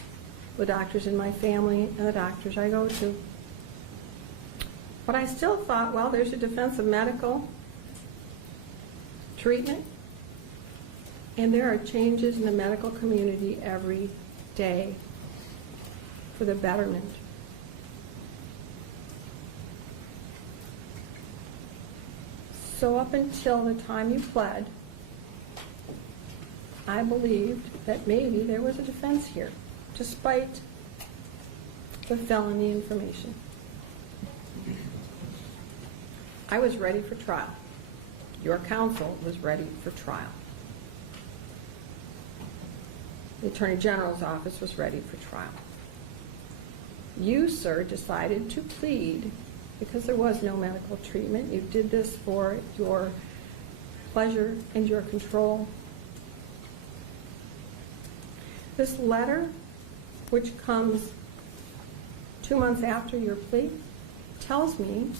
the doctors in my family and the doctors I go to. But I still thought, well, there's a defense of medical treatment, and there are changes in the medical community every day for the betterment. So up until the time you pled, I believed that maybe there was a defense here, despite the felony information. I was ready for trial. Your counsel was ready for trial. The Attorney General's office was ready for trial. You, sir, decided to plead because there was no medical treatment. You did this for your pleasure and your control. This letter, which comes 2 months after your plea, tells me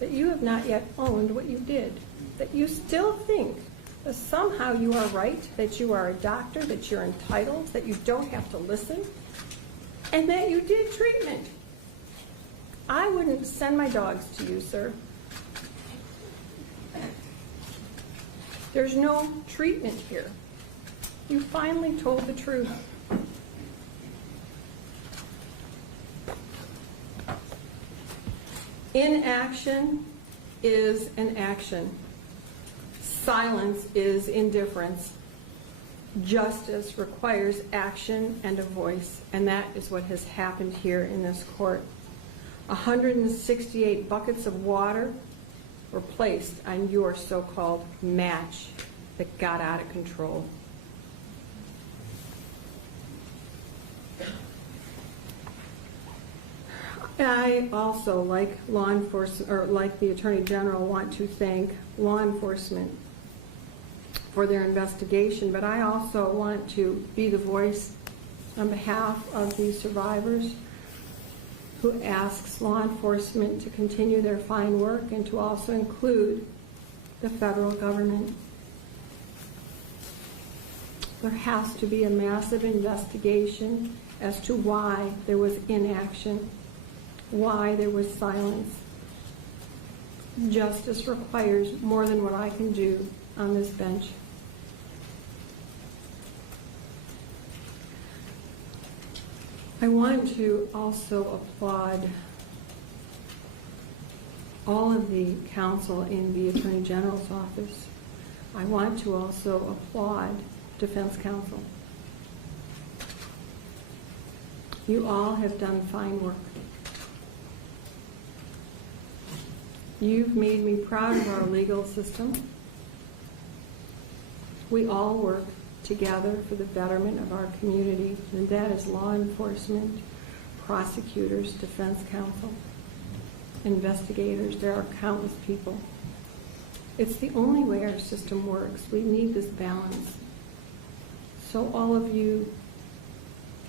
that you have not yet owned what you did, that you still think that somehow you are right, that you are a doctor, that you're entitled, that you don't have to listen, and that you did treatment. I wouldn't send my dogs to you, sir. There's no treatment here. You finally told the truth. Inaction is an action. Silence is indifference. Justice requires action and a voice, and that is what has happened here in this court. 168 buckets of water were placed on your so-called match that got out of control. I also, like law enforcement, or like the Attorney General, want to thank law enforcement for their investigation, but I also want to be the voice on behalf of the survivors who asks law enforcement to continue their fine work and to also include the federal government. There has to be a massive investigation as to why there was inaction, why there was silence. Justice requires more than what I can do on this bench. I want to also applaud all of the counsel in the Attorney General's office. I want to also applaud defense counsel. You all have done fine work. You've made me proud of our legal system. We all work together for the betterment of our community, and that is law enforcement, prosecutors, defense counsel, investigators. There are countless people. It's the only way our system works. We need this balance. So all of you,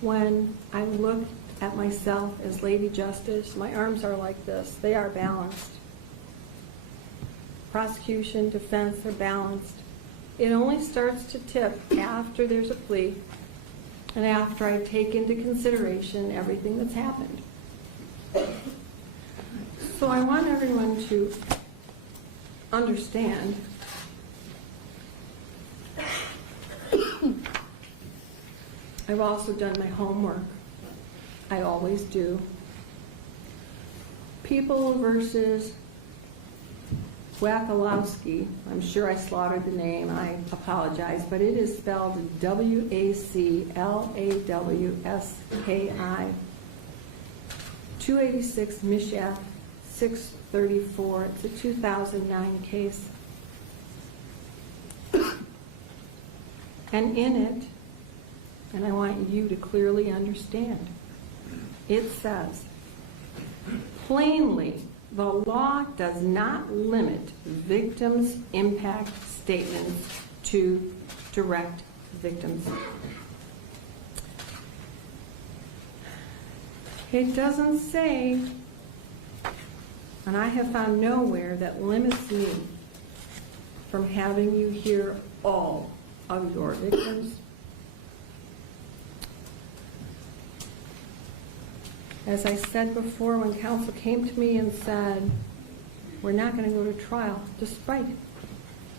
when I look at myself as Lady Justice, my arms are like this. They are balanced. Prosecution, defense are balanced. It only starts to tip after there's a plea and after I take into consideration everything that's happened. So I want everyone to understand I've also done my homework. I always do. People versus Wacholowski. I'm sure I slaughtered the name. I apologize, but it is spelled W-A-C-L-A-W-S-K-I. 286 Mishaf 634. It's a 2009 case. And in it, and I want you to clearly understand, it says, plainly, the law does not limit victims' impact statements to direct victims. It doesn't say, and I have found nowhere that limits me from having you hear all of your victims. As I said before, when counsel came to me and said, we're not going to go to trial, despite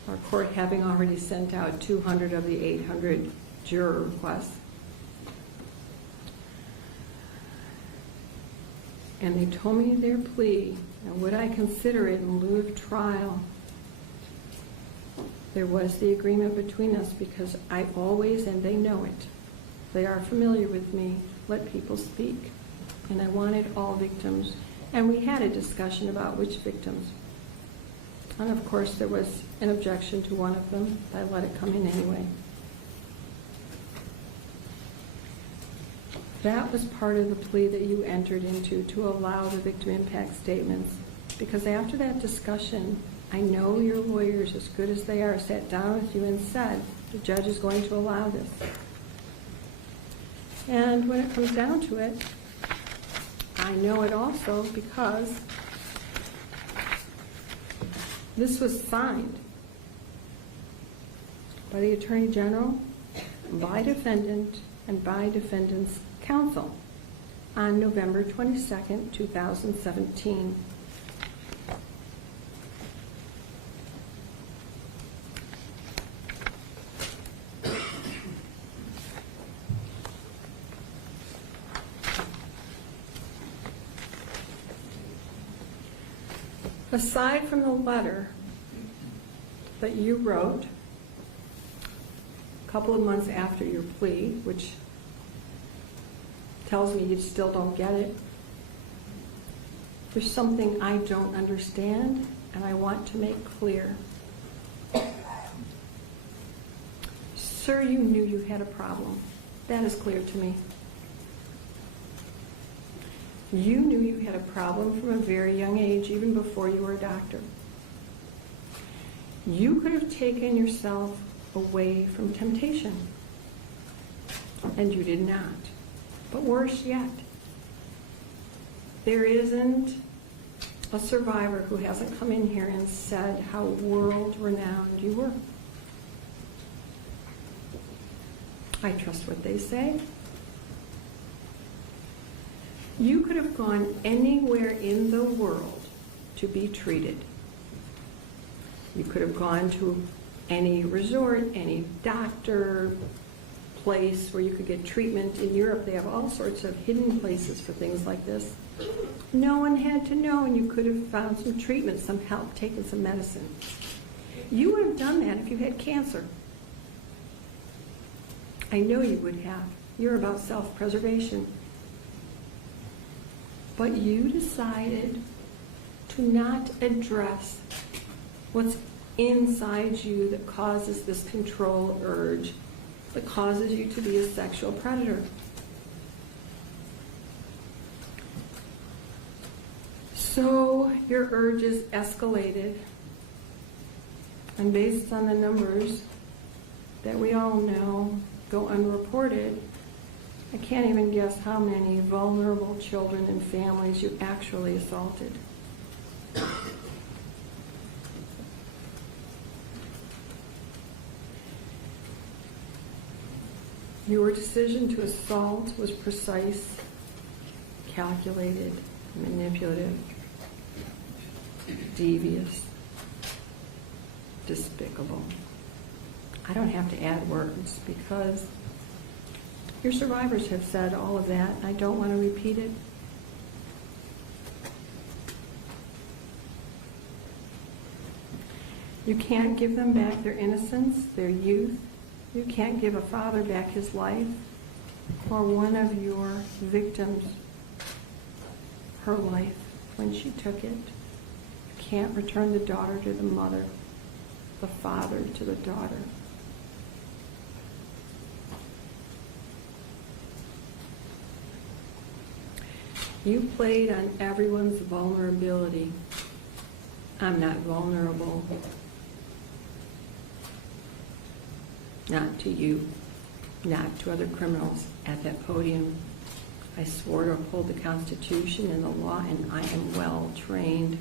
our court having already sent out 200 of the 800 juror requests, and they told me their plea, and would I consider it in lieu of trial, There was the agreement between us because I always, and they know it, they are familiar with me, let people speak. And I wanted all victims, and we had a discussion about which victims. And of course, there was an objection to one of them. I let it come in anyway. That was part of the plea that you entered into to allow the victim impact statements. Because after that discussion, I know your lawyers, as good as they are, sat down with you and said, the judge is going to allow this. And when it comes down to it, I know it also because this was signed by the Attorney General, by defendant, and by defendant's counsel on November 22nd, 2017. Aside from the letter that you wrote a couple of months after your plea, which tells me you still don't get it, there's something I don't understand and I want to make clear. Sir, you knew you had a problem. That is clear to me. You knew you had a problem from a very young age, even before you were a doctor. You could have taken yourself away from temptation, and you did not. But worse yet, there isn't a survivor who hasn't come in here and said how world-renowned you were. I trust what they say. You could have gone anywhere in the world to be treated. You could have gone to any resort, any doctor place where you could get treatment. In Europe, they have all sorts of hidden places for things like this. No one had to know, and you could have found some treatment, some help, taken some medicine. You would have done that if you had cancer. I know you would have. You're about self-preservation. But you decided to not address what's inside you that causes this control urge, that causes you to be a sexual predator. So your urges escalated, and based on the numbers that we all know go unreported, I can't even guess how many vulnerable children and families you actually assaulted. Your decision to assault was precise, calculated, manipulative, devious, despicable. I don't have to add words because your survivors have said all of that. I don't want to repeat it. You can't give them back their innocence, their youth. You can't give a father back his life, or one of your victims her life when she took it. You can't return the daughter to the mother, the father to the daughter. You played on everyone's vulnerability. I'm not vulnerable. Not to you, not to other criminals at that podium. I swore to uphold the Constitution and the law, and I am well trained.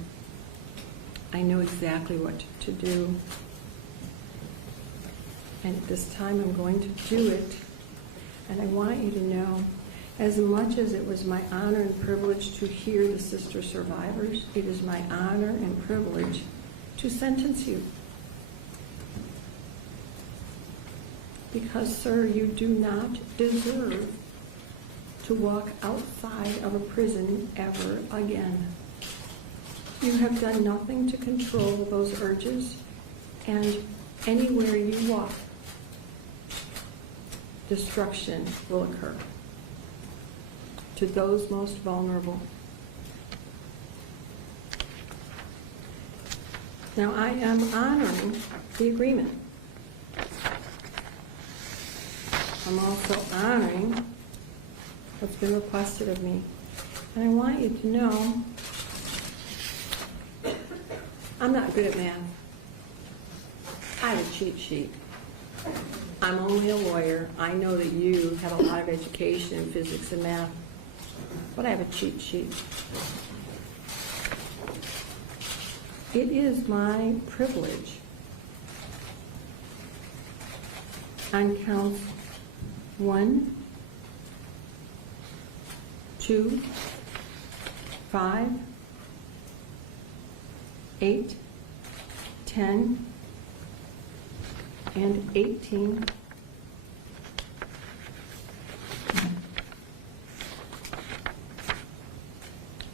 I know exactly what to do. And at this time, I'm going to do it. And I want you to know, as much as it was my honor and privilege to hear the sister survivors, it is my honor and privilege to sentence you. Because, sir, you do not deserve to walk outside of a prison ever again. You have done nothing to control those urges, and Anywhere you walk, destruction will occur to those most vulnerable. Now, I am honoring the agreement. I'm also honoring what's been requested of me. And I want you to know, I'm not good at math. I have a cheat sheet. I'm only a lawyer. I know that you have a lot of education in physics and math, but I have a cheat sheet. It is my privilege on counts 1, 2, 5, 8, 10, and 18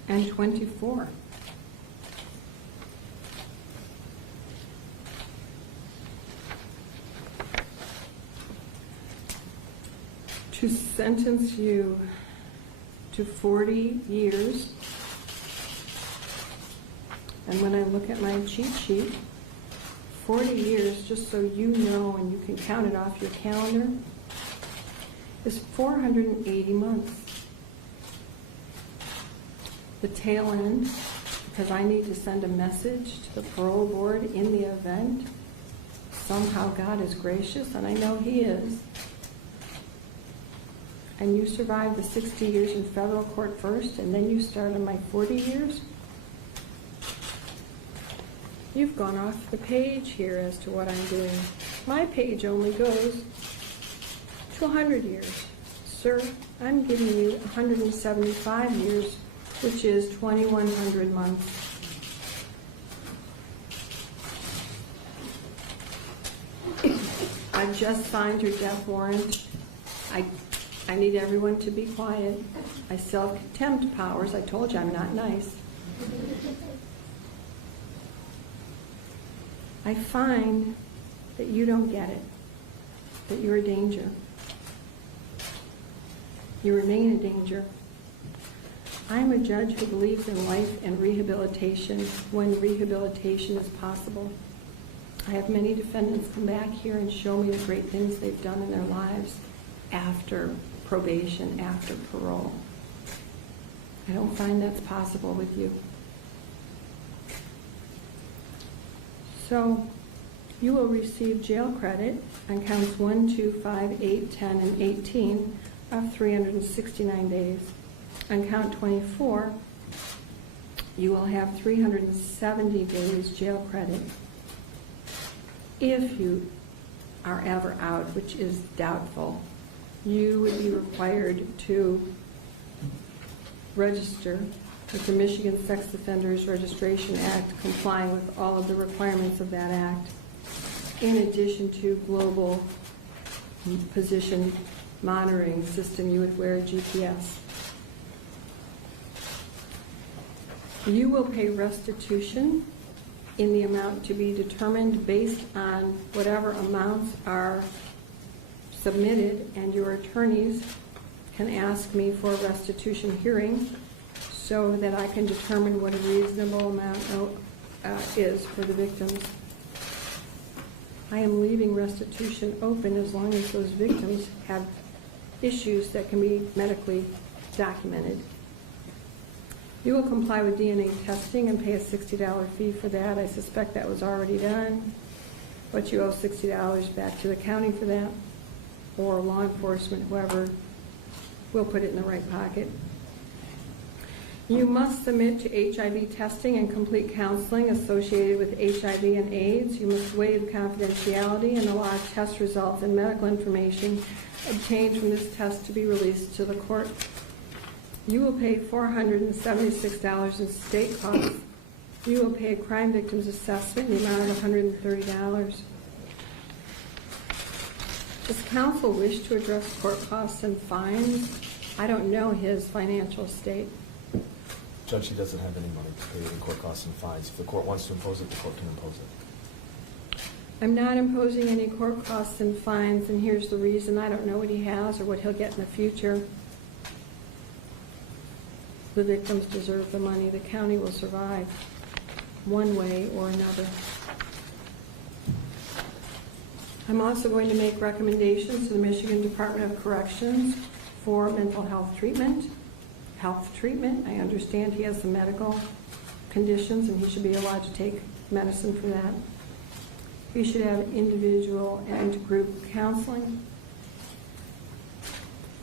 and 24. To sentence you to 40 years. And when I look at my cheat sheet, 40 years, just so you know and you can count it off your calendar, is 480 months. The tail end, because I need to send a message to the parole board in the event somehow God is gracious, and I know He is, and you survive the 60 years in federal court first, and then you start on my 40 years, you've gone off the page here as to what I'm doing. My page only goes to 100 years. Sir, I'm giving you 175 years, which is 2,100 months. I just signed your death warrant. I need everyone to be quiet. I still have contempt powers. I told you I'm not nice. I find that you don't get it, that you're a danger. You remain a danger. I am a judge who believes in life and rehabilitation when rehabilitation is possible. I have many defendants come back here and show me the great things they've done in their lives after probation, after parole. I don't find that's possible with you. So you will receive jail credit on counts 1, 2, 5, 8, 10, and 18 of 369 days. On count 24, you will have 370 days jail credit. If you are ever out, which is doubtful, you would be required to register with the Michigan Sex Offenders Registration Act, complying with all of the requirements of that act, in addition to global position monitoring system. You would wear a GPS. You will pay restitution in the amount to be determined based on whatever amounts are submitted, and your attorneys can ask me for a restitution hearing so that I can determine what a reasonable amount is for the victims. I am leaving restitution open as long as those victims have issues that can be medically documented. You will comply with DNA testing and pay a $60 fee for that. I suspect that was already done, but you owe $60 back to the county for that, or law enforcement, whoever will put it in the right pocket. You must submit to HIV testing and complete counseling associated with HIV and AIDS. You must waive confidentiality and allow test results and medical information obtained from this test to be released to the court. You will pay $476 in state costs. You will pay a crime victims assessment in the amount of $130. Does counsel wish to address court costs and fines? I don't know his financial state. Judge, he doesn't have any money to pay in court costs and fines. If the court wants to impose it, the court can impose it. I'm not imposing any court costs and fines, and here's the reason. I don't know what he has or what he'll get in the future. The victims deserve the money. The county will survive one way or another. I'm also going to make recommendations to the Michigan Department of Corrections for mental health treatment. I understand he has some medical conditions and he should be allowed to take medicine for that. He should have individual and group counseling,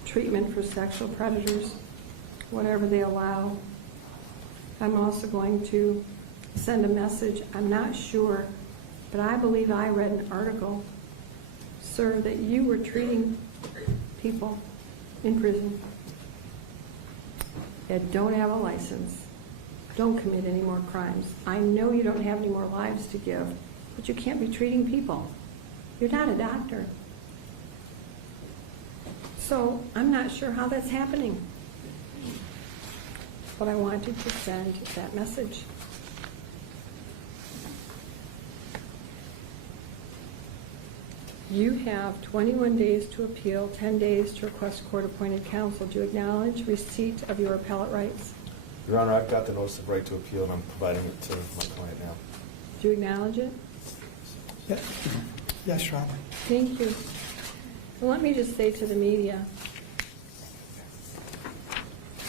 treatment for sexual predators, whatever they allow. I'm also going to send a message. I'm not sure, but I believe I read an article, sir, that you were treating people in prison that don't have a license, don't commit any more crimes. I know you don't have any more lives to give, but you can't be treating people. You're not a doctor. So I'm not sure how that's happening. But I wanted to send that message. You have 21 days to appeal, 10 days to request court-appointed counsel. Do you acknowledge receipt of your appellate rights? Your Honor, I've got the notice of right to appeal, and I'm providing it to my client now. Do you acknowledge it? Yes, Your Honor. Thank you. Well, let me just say to the media,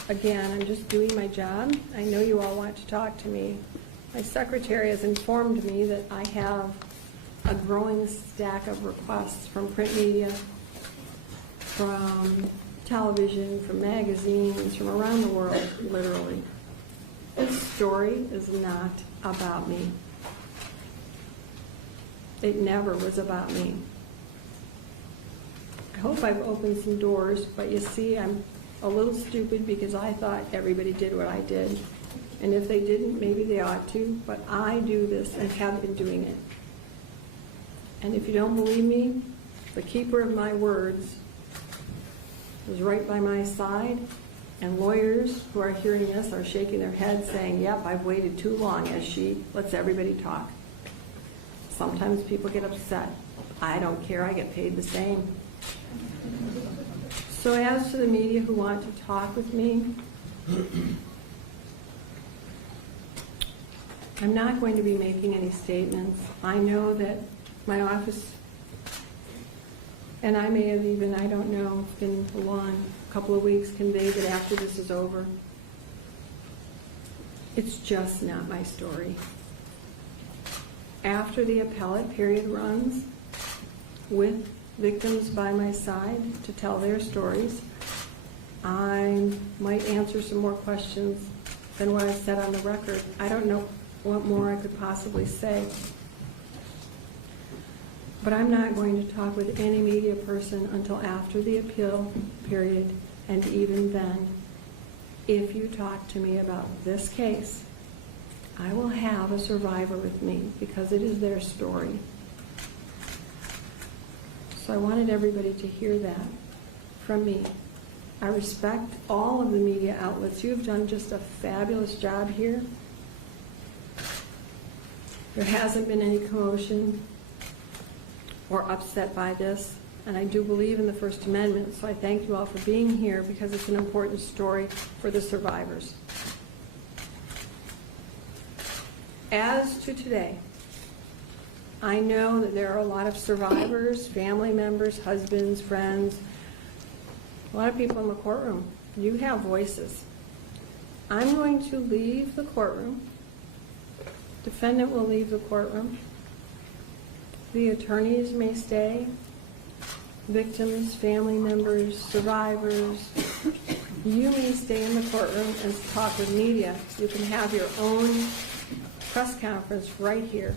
again, I'm just doing my job. I know you all want to talk to me. My secretary has informed me that I have a growing stack of requests from print media, from television, from magazines, from around the world, literally. This story is not about me. It never was about me. I hope I've opened some doors, but you see, I'm a little stupid because I thought everybody did what I did. And if they didn't, maybe they ought to, but I do this and have been doing it. And if you don't believe me, the keeper of my words is right by my side, and lawyers who are hearing this are shaking their heads saying, yep, I've waited too long, as she lets everybody talk. Sometimes people get upset. I don't care, I get paid the same. So as to the media who want to talk with me, I'm not going to be making any statements. I know that my office, and I may have even, I don't know, in a long couple of weeks, conveyed that after this is over, it's just not my story. After the appellate period runs, with victims by my side to tell their stories, I might answer some more questions than what I said on the record. I don't know what more I could possibly say. But I'm not going to talk with any media person until after the appeal period, and even then, if you talk to me about this case, I will have a survivor with me because it is their story. So I wanted everybody to hear that from me. I respect all of the media outlets. You've done just a fabulous job here. There hasn't been any commotion or upset by this, and I do believe in the First Amendment, so I thank you all for being here because it's an important story for the survivors. As to today, I know that there are a lot of survivors, family members, husbands, friends, a lot of people in the courtroom. You have voices. I'm going to leave the courtroom. Defendant will leave the courtroom. The attorneys may stay. Victims, family members, survivors. You may stay in the courtroom and talk with media. You can have your own press conference right here.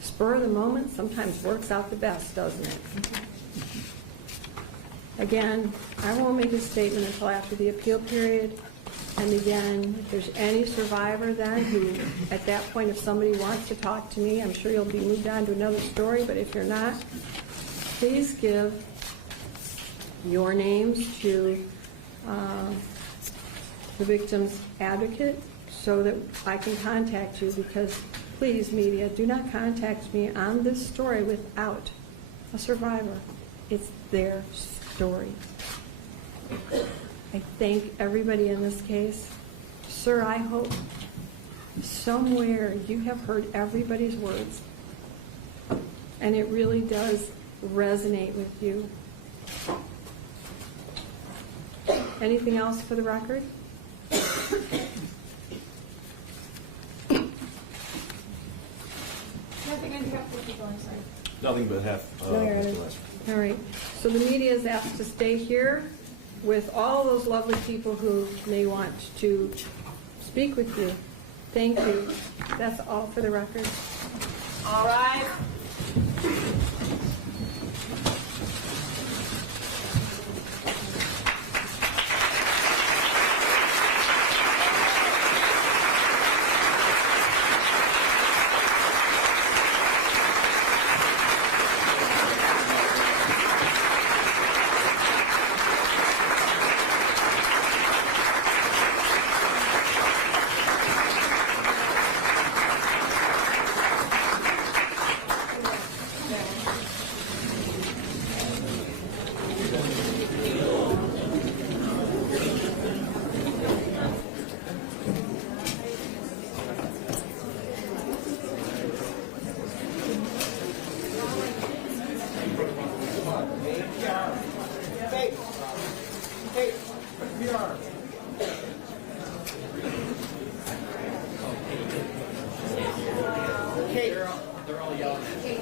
Spur of the moment sometimes works out the best, doesn't it? Again, I won't make a statement until after the appeal period. And again, if there's any survivor then who, at that point, if somebody wants to talk to me, I'm sure you'll be moved on to another story, but if you're not, please give your names to the victim's advocate so that I can contact you, because please, media, do not contact me on this story without a survivor. It's their story. I thank everybody in this case. Sir, I hope somewhere you have heard everybody's words, and it really does resonate with you. Anything else for the record? Nothing on behalf of the people, I'm sorry. Nothing but half. No, Your Honor. All right, so the media is asked to stay here with all those lovely people who may want to speak with you. Thank you. That's all for the record. All right. They're all yelling at me.